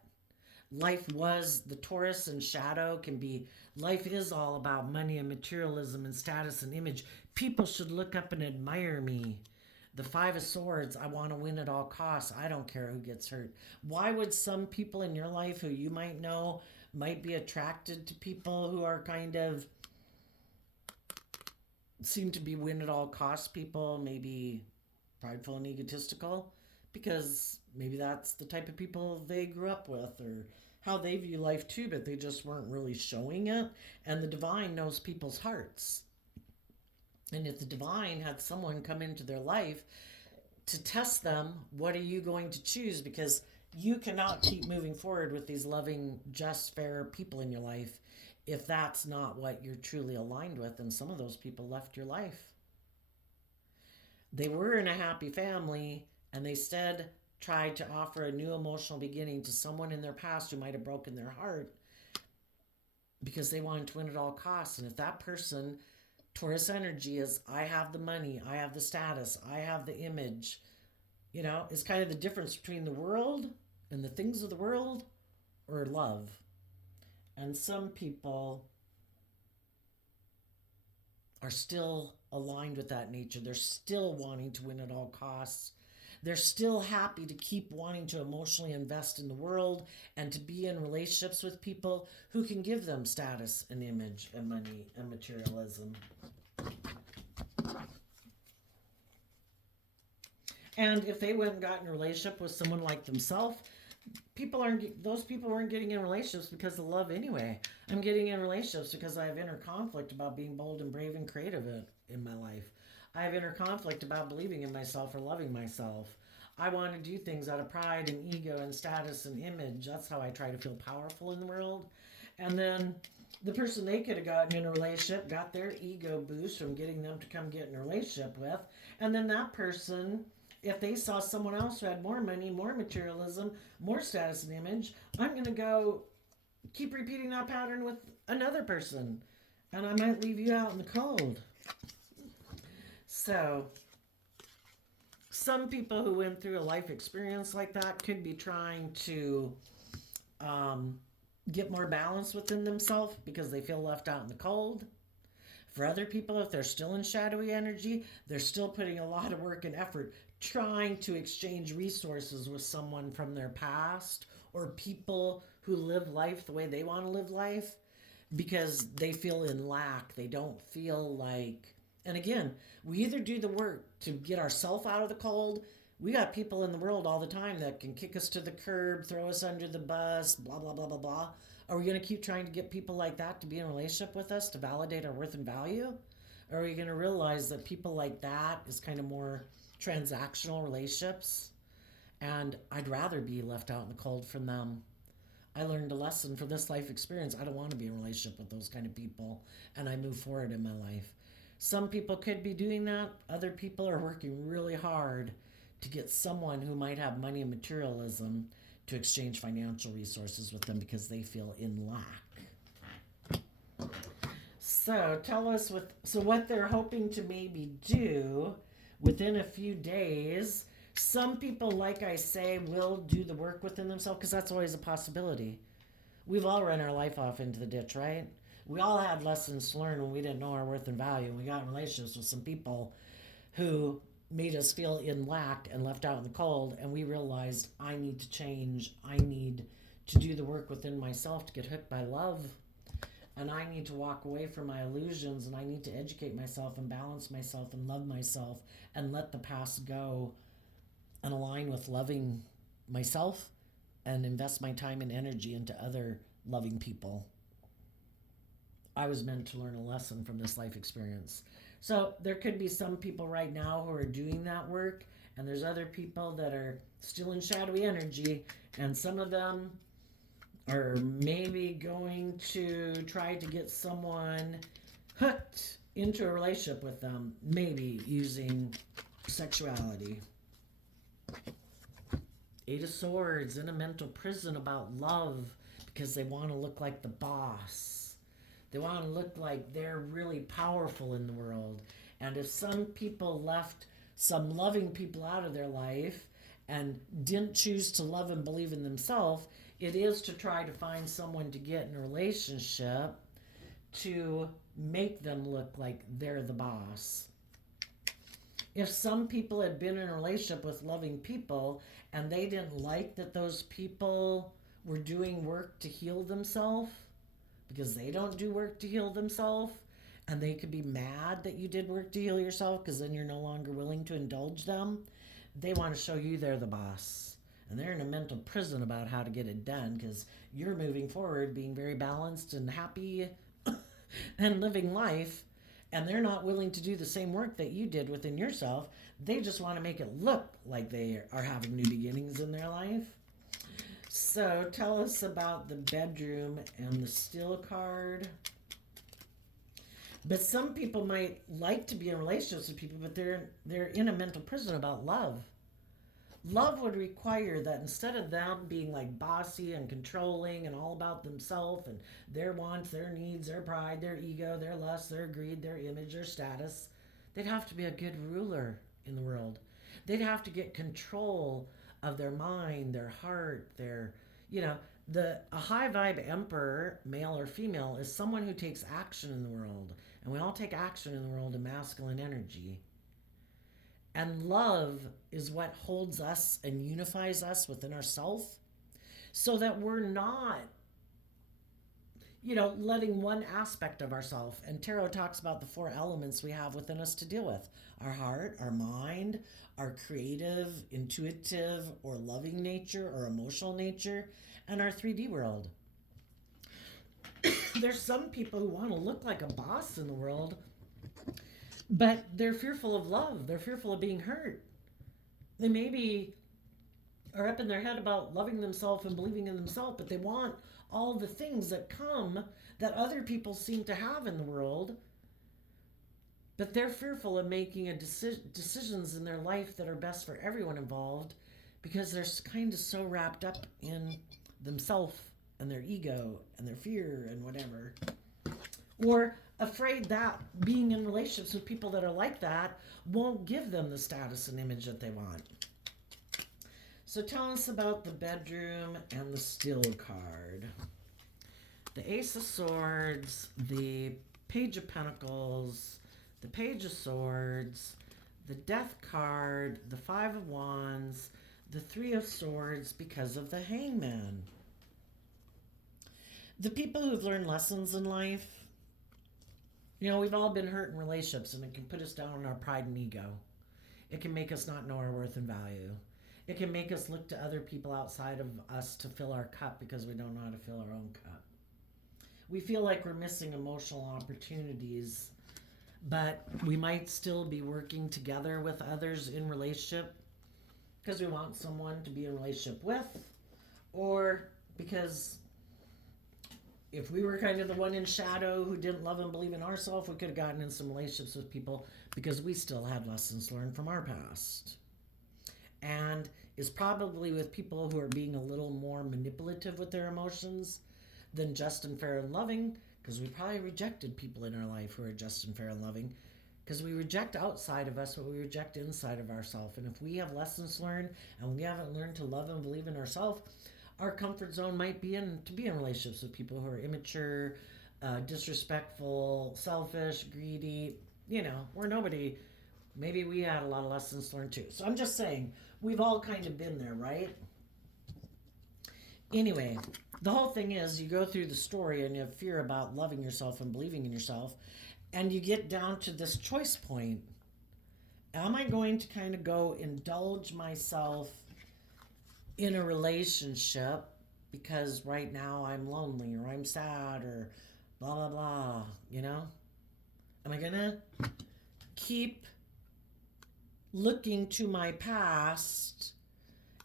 life was the Taurus and shadow can be, life is all about money and materialism and status and image. People should look up and admire me. The Five of Swords, I want to win at all costs. I don't care who gets hurt. Why would some people in your life who you might know might be attracted to people who are kind of seem to be win at all costs people, maybe prideful and egotistical? Because maybe that's the type of people they grew up with or how they view life too, but they just weren't really showing it. And the divine knows people's hearts. And if the divine had someone come into their life to test them, what are you going to choose? Because you cannot keep moving forward with these loving, just, fair people in your life if that's not what you're truly aligned with. And some of those people left your life. They were in a happy family, and they instead tried to offer a new emotional beginning to someone in their past who might have broken their heart because they wanted to win at all costs. And if that person, Taurus energy, is I have the money, I have the status, I have the image, it's kind of the difference between the world and the things of the world or love. And some people are still aligned with that nature. They're still wanting to win at all costs. They're still happy to keep wanting to emotionally invest in the world and to be in relationships with people who can give them status and image and money and materialism. And if they went and got in a relationship with someone like themselves, those people weren't getting in relationships because of love anyway. I'm getting in relationships because I have inner conflict about being bold and brave and creative in my life. I have inner conflict about believing in myself or loving myself. I want to do things out of pride and ego and status and image. That's how I try to feel powerful in the world. And then the person they could have gotten in a relationship got their ego boost from getting them to come get in a relationship with. And then that person, if they saw someone else who had more money, more materialism, more status and image, I'm going to go keep repeating that pattern with another person. And I might leave you out in the cold. So, some people who went through a life experience like that could be trying to get more balance within themselves because they feel left out in the cold. For other people, if they're still in shadowy energy, they're still putting a lot of work and effort trying to exchange resources with someone from their past or people who live life the way they want to live life because they feel in lack. They don't feel like... And again, we either do the work to get ourselves out of the cold. We got people in the world all the time that can kick us to the curb, throw us under the bus, blah, blah, blah, blah, blah. Are we going to keep trying to get people like that to be in a relationship with us to validate our worth and value? Or are we going to realize that people like that is kind of more transactional relationships? And I'd rather be left out in the cold from them. I learned a lesson from this life experience. I don't want to be in a relationship with those kind of people. And I move forward in my life. Some people could be doing that. Other people are working really hard to get someone who might have money and materialism to exchange financial resources with them because they feel in lack. So tell us what they're hoping to maybe do within a few days. Some people, like I say, will do the work within themselves because that's always a possibility. We've all run our life off into the ditch, right? We all had lessons to learn when we didn't know our worth and value. And we got in relationships with some people who made us feel in lack and left out in the cold. And we realized, I need to change. I need to do the work within myself to get hooked by love. And I need to walk away from my illusions. And I need to educate myself and balance myself and love myself and let the past go and align with loving myself and invest my time and energy into other loving people. I was meant to learn a lesson from this life experience. So there could be some people right now who are doing that work, and there's other people that are still in shadowy energy, and some of them are maybe going to try to get someone hooked into a relationship with them, maybe using sexuality. Eight of Swords in a mental prison about love because they want to look like the boss. They want to look like they're really powerful in the world. And if some people left some loving people out of their life and didn't choose to love and believe in themselves, it is to try to find someone to get in a relationship to make them look like they're the boss. If some people had been in a relationship with loving people and they didn't like that those people were doing work to heal themselves because they don't do work to heal themselves, and they could be mad that you did work to heal yourself because then you're no longer willing to indulge them, they want to show you they're the boss. And they're in a mental prison about how to get it done because you're moving forward, being very balanced and happy and living life, and they're not willing to do the same work that you did within yourself. They just want to make it look like they are having new beginnings in their life. So tell us about the bedroom and the Still card. But some people might like to be in relationships with people, but they're in a mental prison about love. Love would require that instead of them being like bossy and controlling and all about themselves and their wants, their needs, their pride, their ego, their lust, their greed, their image, their status, they'd have to be a good ruler in the world. They'd have to get control of their mind, their heart, their, a high vibe emperor, male or female, is someone who takes action in the world. And we all take action in the world in masculine energy. And love is what holds us and unifies us within ourselves so that we're not, letting one aspect of ourselves. And tarot talks about the 4 elements we have within us to deal with: our heart, our mind, our creative, intuitive, or loving nature, or emotional nature, and our 3D world. There's some people who want to look like a boss in the world, but they're fearful of love. They're fearful of being hurt. They maybe are up in their head about loving themselves and believing in themselves, but they want all the things that come that other people seem to have in the world. But they're fearful of making decisions in their life that are best for everyone involved because they're kind of so wrapped up in themselves and their ego and their fear and whatever. Or afraid that being in relationships with people that are like that won't give them the status and image that they want. So tell us about the bedroom and the Still card. The Ace of Swords, the Page of Pentacles, the Page of Swords, the Death card, the 5 of Wands, the 3 of Swords because of the Hangman. The people who've learned lessons in life, we've all been hurt in relationships, and it can put us down on our pride and ego. It can make us not know our worth and value. It can make us look to other people outside of us to fill our cup because we don't know how to fill our own cup. We feel like we're missing emotional opportunities, but we might still be working together with others in relationship because we want someone to be in a relationship with, or because if we were kind of the one in shadow who didn't love and believe in ourselves, we could have gotten in some relationships with people because we still had lessons learned from our past. And is probably with people who are being a little more manipulative with their emotions than just and fair and loving, because we probably rejected people in our life who are just and fair and loving, because we reject outside of us what we reject inside of ourselves. And if we have lessons learned and we haven't learned to love and believe in ourselves, our comfort zone might be to be in relationships with people who are immature, disrespectful, selfish, greedy. We're nobody. Maybe we had a lot of lessons learned too. So I'm just saying, we've all kind of been there, right? Anyway, the whole thing is you go through the story and you have fear about loving yourself and believing in yourself, and you get down to this choice point. Am I going to kind of go indulge myself in a relationship because right now I'm lonely or I'm sad or blah, blah, blah, Am I going to keep looking to my past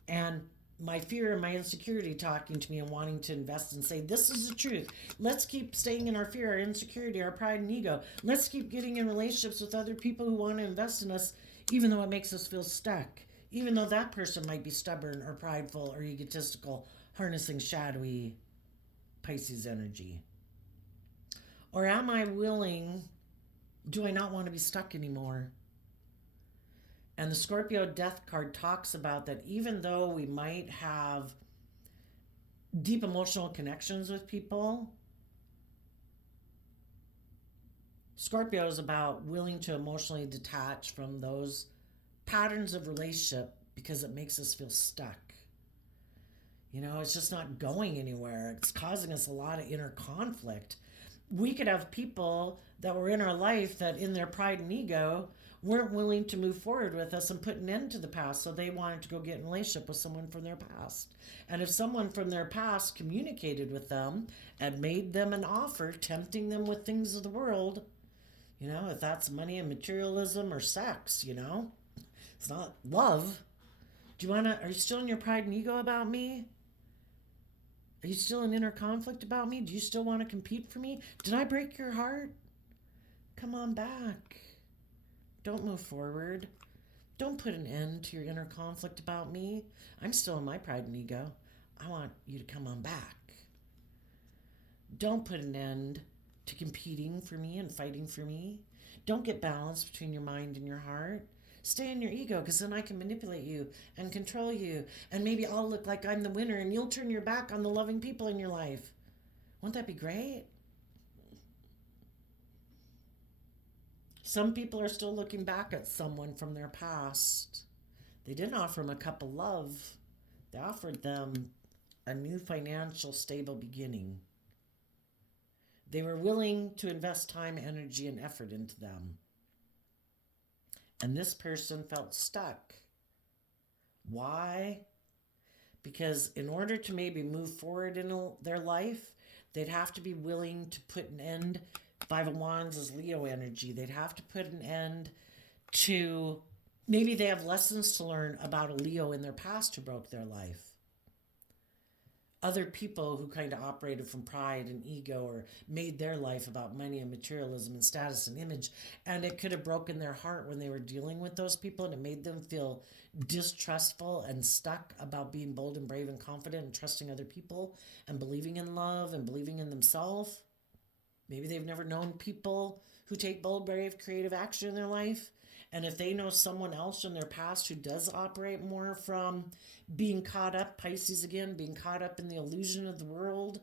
and my fear and my insecurity talking to me and wanting to invest and say, this is the truth. Let's keep staying in our fear, our insecurity, our pride and ego. Let's keep getting in relationships with other people who want to invest in us, even though it makes us feel stuck. Even though that person might be stubborn or prideful or egotistical, harnessing shadowy Pisces energy. Or am I willing, do I not want to be stuck anymore? And the Scorpio Death card talks about that even though we might have deep emotional connections with people, Scorpio is about willing to emotionally detach from those patterns of relationship because it makes us feel stuck. You know, it's just not going anywhere. It's causing us a lot of inner conflict. We could have people that were in our life that in their pride and ego weren't willing to move forward with us and put an end to the past, so they wanted to go get in a relationship with someone from their past. And if someone from their past communicated with them and made them an offer, tempting them with things of the world, you know, if that's money and materialism or sex, you know, it's not love. Are you still in your pride and ego about me? Are you still in inner conflict about me? Do you still want to compete for me? Did I break your heart? Come on back. Don't move forward. Don't put an end to your inner conflict about me. I'm still in my pride and ego. I want you to come on back. Don't put an end to competing for me and fighting for me. Don't get balanced between your mind and your heart. Stay in your ego, because then I can manipulate you and control you. And maybe I'll look like I'm the winner and you'll turn your back on the loving people in your life. Won't that be great? Some people are still looking back at someone from their past. They didn't offer them a cup of love. They offered them a new financial stable beginning. They were willing to invest time, energy, and effort into them. And this person felt stuck. Why? Because in order to maybe move forward in their life, they'd have to be willing to put an end. Five of Wands is Leo energy. They'd have to put an end to, maybe they have lessons to learn about a Leo in their past who broke their life. Other people who kind of operated from pride and ego or made their life about money and materialism and status and image. And it could have broken their heart when they were dealing with those people, and it made them feel distrustful and stuck about being bold and brave and confident and trusting other people and believing in love and believing in themselves. Maybe they've never known people who take bold, brave, creative action in their life. And if they know someone else in their past who does operate more from being caught up, Pisces again, being caught up in the illusion of the world,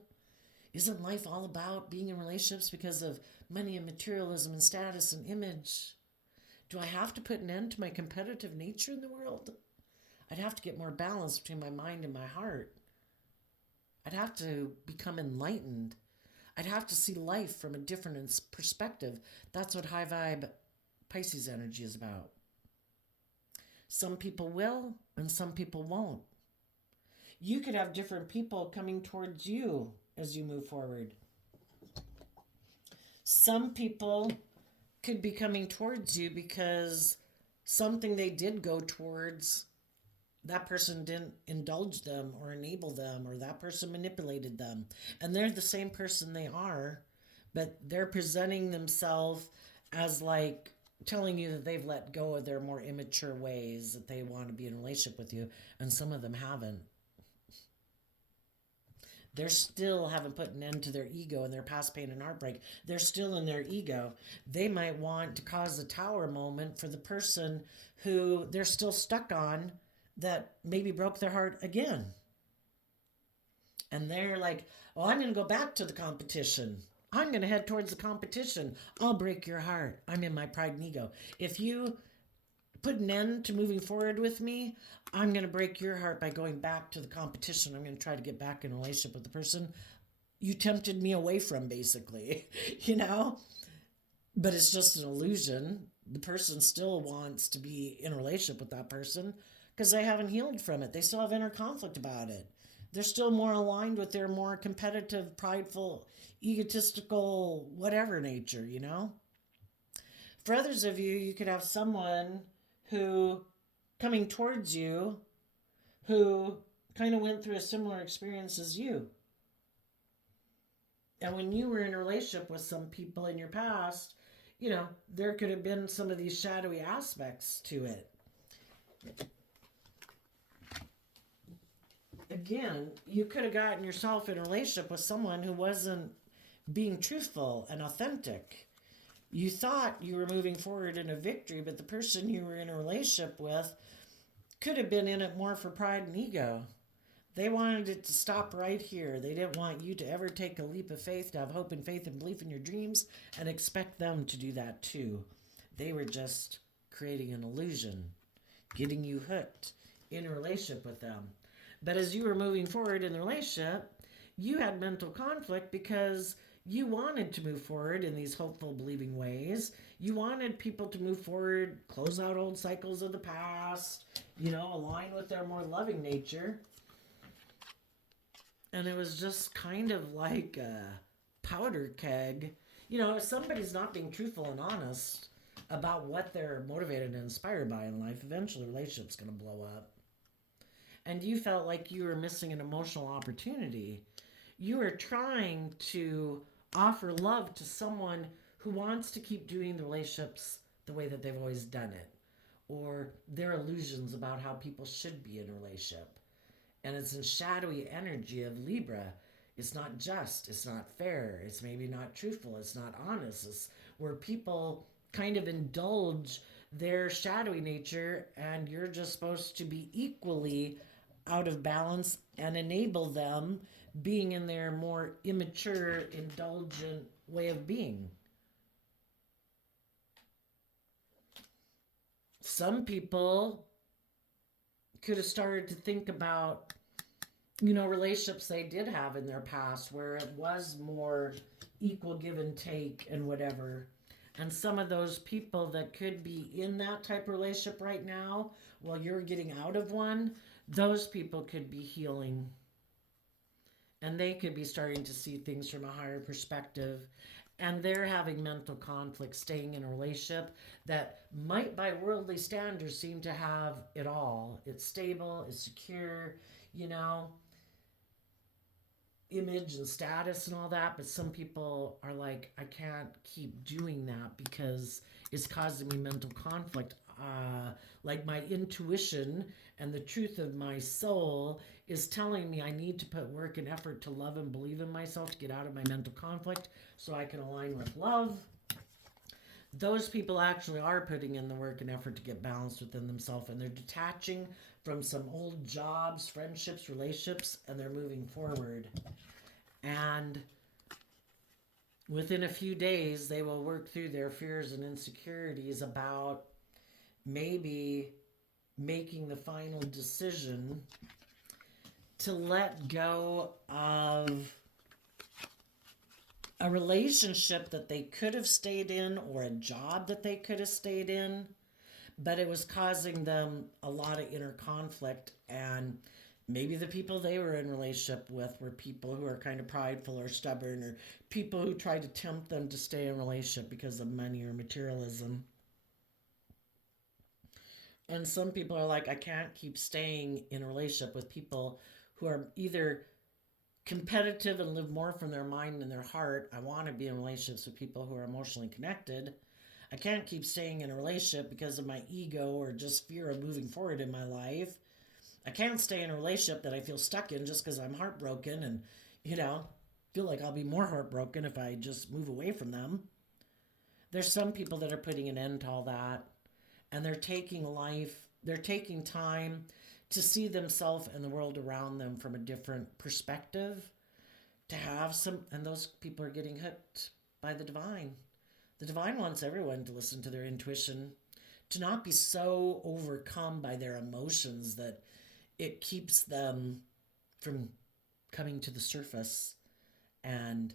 isn't life all about being in relationships because of money and materialism and status and image? Do I have to put an end to my competitive nature in the world? I'd have to get more balance between my mind and my heart. I'd have to become enlightened. I'd have to see life from a different perspective. That's what high vibe Pisces energy is about. Some people will and some people won't. You could have different people coming towards you as you move forward. Some people could be coming towards you because something they did go towards, that person didn't indulge them or enable them, or that person manipulated them. And they're the same person they are, but they're presenting themselves as like telling you that they've let go of their more immature ways, that they want to be in a relationship with you, and some of them haven't. They still haven't put an end to their ego and their past pain and heartbreak. They're still in their ego. They might want to cause a tower moment for the person who they're still stuck on that maybe broke their heart again. And they're like, well, I'm going to go back to the competition. I'm going to head towards the competition. I'll break your heart. I'm in my pride and ego. If you put an end to moving forward with me, I'm going to break your heart by going back to the competition. I'm going to try to get back in a relationship with the person you tempted me away from, basically, you know? But it's just an illusion. The person still wants to be in a relationship with that person because they haven't healed from it. They still have inner conflict about it. They're still more aligned with their more competitive, prideful, egotistical, whatever nature, you know? For others of you, you could have someone who, coming towards you, who kind of went through a similar experience as you. And when you were in a relationship with some people in your past, you know, there could have been some of these shadowy aspects to it. Again, you could have gotten yourself in a relationship with someone who wasn't being truthful and authentic. You thought you were moving forward in a victory, but the person you were in a relationship with could have been in it more for pride and ego. They wanted it to stop right here. They didn't want you to ever take a leap of faith, to have hope and faith and belief in your dreams, and expect them to do that too. They were just creating an illusion. getting you hooked in a relationship with them. But as you were moving forward in the relationship, you had mental conflict because you wanted to move forward in these hopeful, believing ways. You wanted people to move forward, close out old cycles of the past, align with their more loving nature. And it was just kind of like a powder keg. If somebody's not being truthful and honest about what they're motivated and inspired by in life, eventually the relationship's going to blow up. And you felt like you were missing an emotional opportunity. You were trying to offer love to someone who wants to keep doing the relationships the way that they've always done it, or their illusions about how people should be in a relationship. And it's in shadowy energy of Libra. It's not just, it's not fair, it's maybe not truthful, it's not honest. It's where people kind of indulge their shadowy nature, and you're just supposed to be equally out of balance and enable them being in their more immature, indulgent way of being. Some people could have started to think about, relationships they did have in their past where it was more equal give and take and whatever. And some of those people that could be in that type of relationship right now while you're getting out of one, those people could be healing. And they could be starting to see things from a higher perspective. And they're having mental conflict staying in a relationship that might, by worldly standards, seem to have it all. It's stable, it's secure, image and status and all that. But some people are like, I can't keep doing that because it's causing me mental conflict. Like my intuition and the truth of my soul is telling me I need to put work and effort to love and believe in myself to get out of my mental conflict so I can align with love. Those people actually are putting in the work and effort to get balanced within themselves, and they're detaching from some old jobs, friendships, relationships, and they're moving forward. And within a few days, they will work through their fears and insecurities about maybe making the final decision to let go of a relationship that they could have stayed in or a job that they could have stayed in, but it was causing them a lot of inner conflict. And maybe the people they were in relationship with were people who are kind of prideful or stubborn, or people who tried to tempt them to stay in a relationship because of money or materialism. And some people are like, I can't keep staying in a relationship with people who are either competitive and live more from their mind and their heart. I want to be in relationships with people who are emotionally connected. I can't keep staying in a relationship because of my ego or just fear of moving forward in my life. I can't stay in a relationship that I feel stuck in just because I'm heartbroken and, feel like I'll be more heartbroken if I just move away from them. There's some people that are putting an end to all that, and they're taking time to see themselves and the world around them from a different perspective, to have some, and those people are getting hooked by the divine. The divine wants everyone to listen to their intuition, to not be so overcome by their emotions that it keeps them from coming to the surface. And,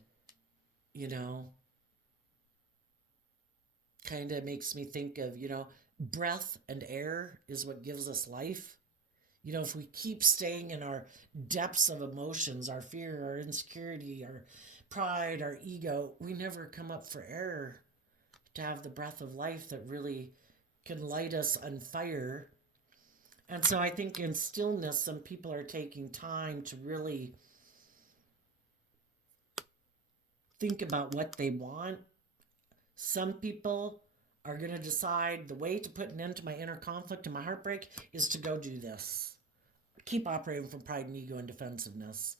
kind of makes me think of, breath and air is what gives us life. If we keep staying in our depths of emotions, our fear, our insecurity, our pride, our ego, we never come up for air to have the breath of life that really can light us on fire. And so I think in stillness, some people are taking time to really think about what they want. Some people are going to decide the way to put an end to my inner conflict and my heartbreak is to go do this. Keep operating from pride and ego and defensiveness.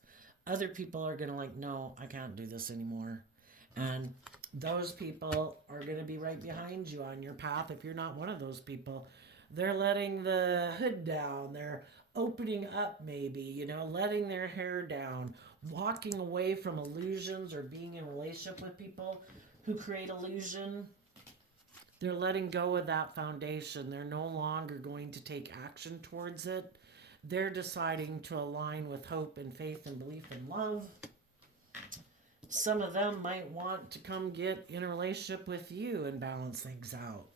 Other people are going to no, I can't do this anymore. And those people are going to be right behind you on your path if you're not one of those people. They're letting the hood down. They're opening up maybe, letting their hair down, walking away from illusions or being in a relationship with people who create illusion. They're letting go of that foundation. They're no longer going to take action towards it. They're deciding to align with hope and faith and belief and love. Some of them might want to come get in a relationship with you and balance things out.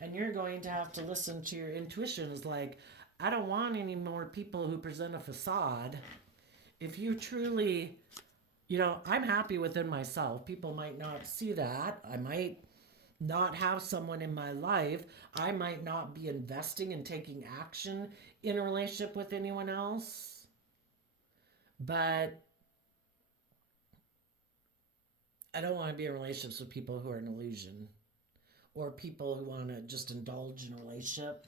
And you're going to have to listen to your intuition. It's like, I don't want any more people who present a facade. If you truly, I'm happy within myself. People might not see that. I might not have someone in my life. I might not be investing and taking action in a relationship with anyone else. But I don't want to be in relationships with people who are an illusion or people who want to just indulge in a relationship.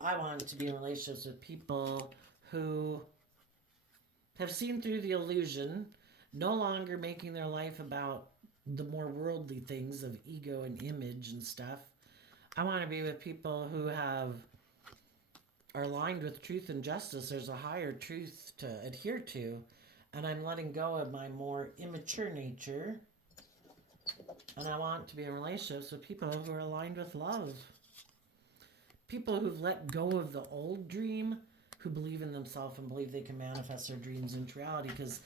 I want to be in relationships with people who have seen through the illusion, no longer making their life about the more worldly things of ego and image and stuff. I want to be with people who are aligned with truth and justice. There's a higher truth to adhere to, and I'm letting go of my more immature nature. And I want to be in relationships with people who are aligned with love. People who've let go of the old dream, who believe in themselves and believe they can manifest their dreams into reality, because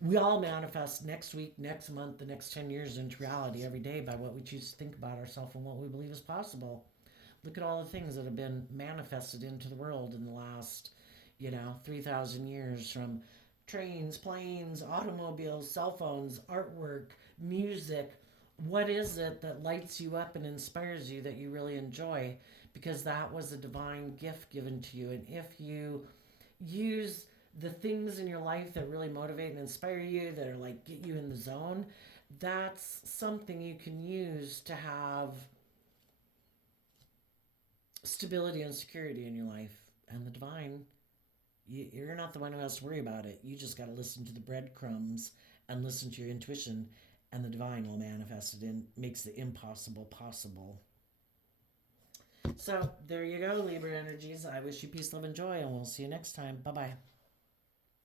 we all manifest next week, next month, the next 10 years into reality every day by what we choose to think about ourselves and what we believe is possible. Look at all the things that have been manifested into the world in the last, 3,000 years, from trains, planes, automobiles, cell phones, artwork, music. What is it that lights you up and inspires you that you really enjoy? Because that was a divine gift given to you. And if you use the things in your life that really motivate and inspire you, that are like get you in the zone, that's something you can use to have stability and security in your life. And the divine, you're not the one who has to worry about it. You just got to listen to the breadcrumbs and listen to your intuition, and the divine will manifest it and makes the impossible possible. So there you go, Libra energies. I wish you peace, love, and joy, and we'll see you next time. Bye-bye.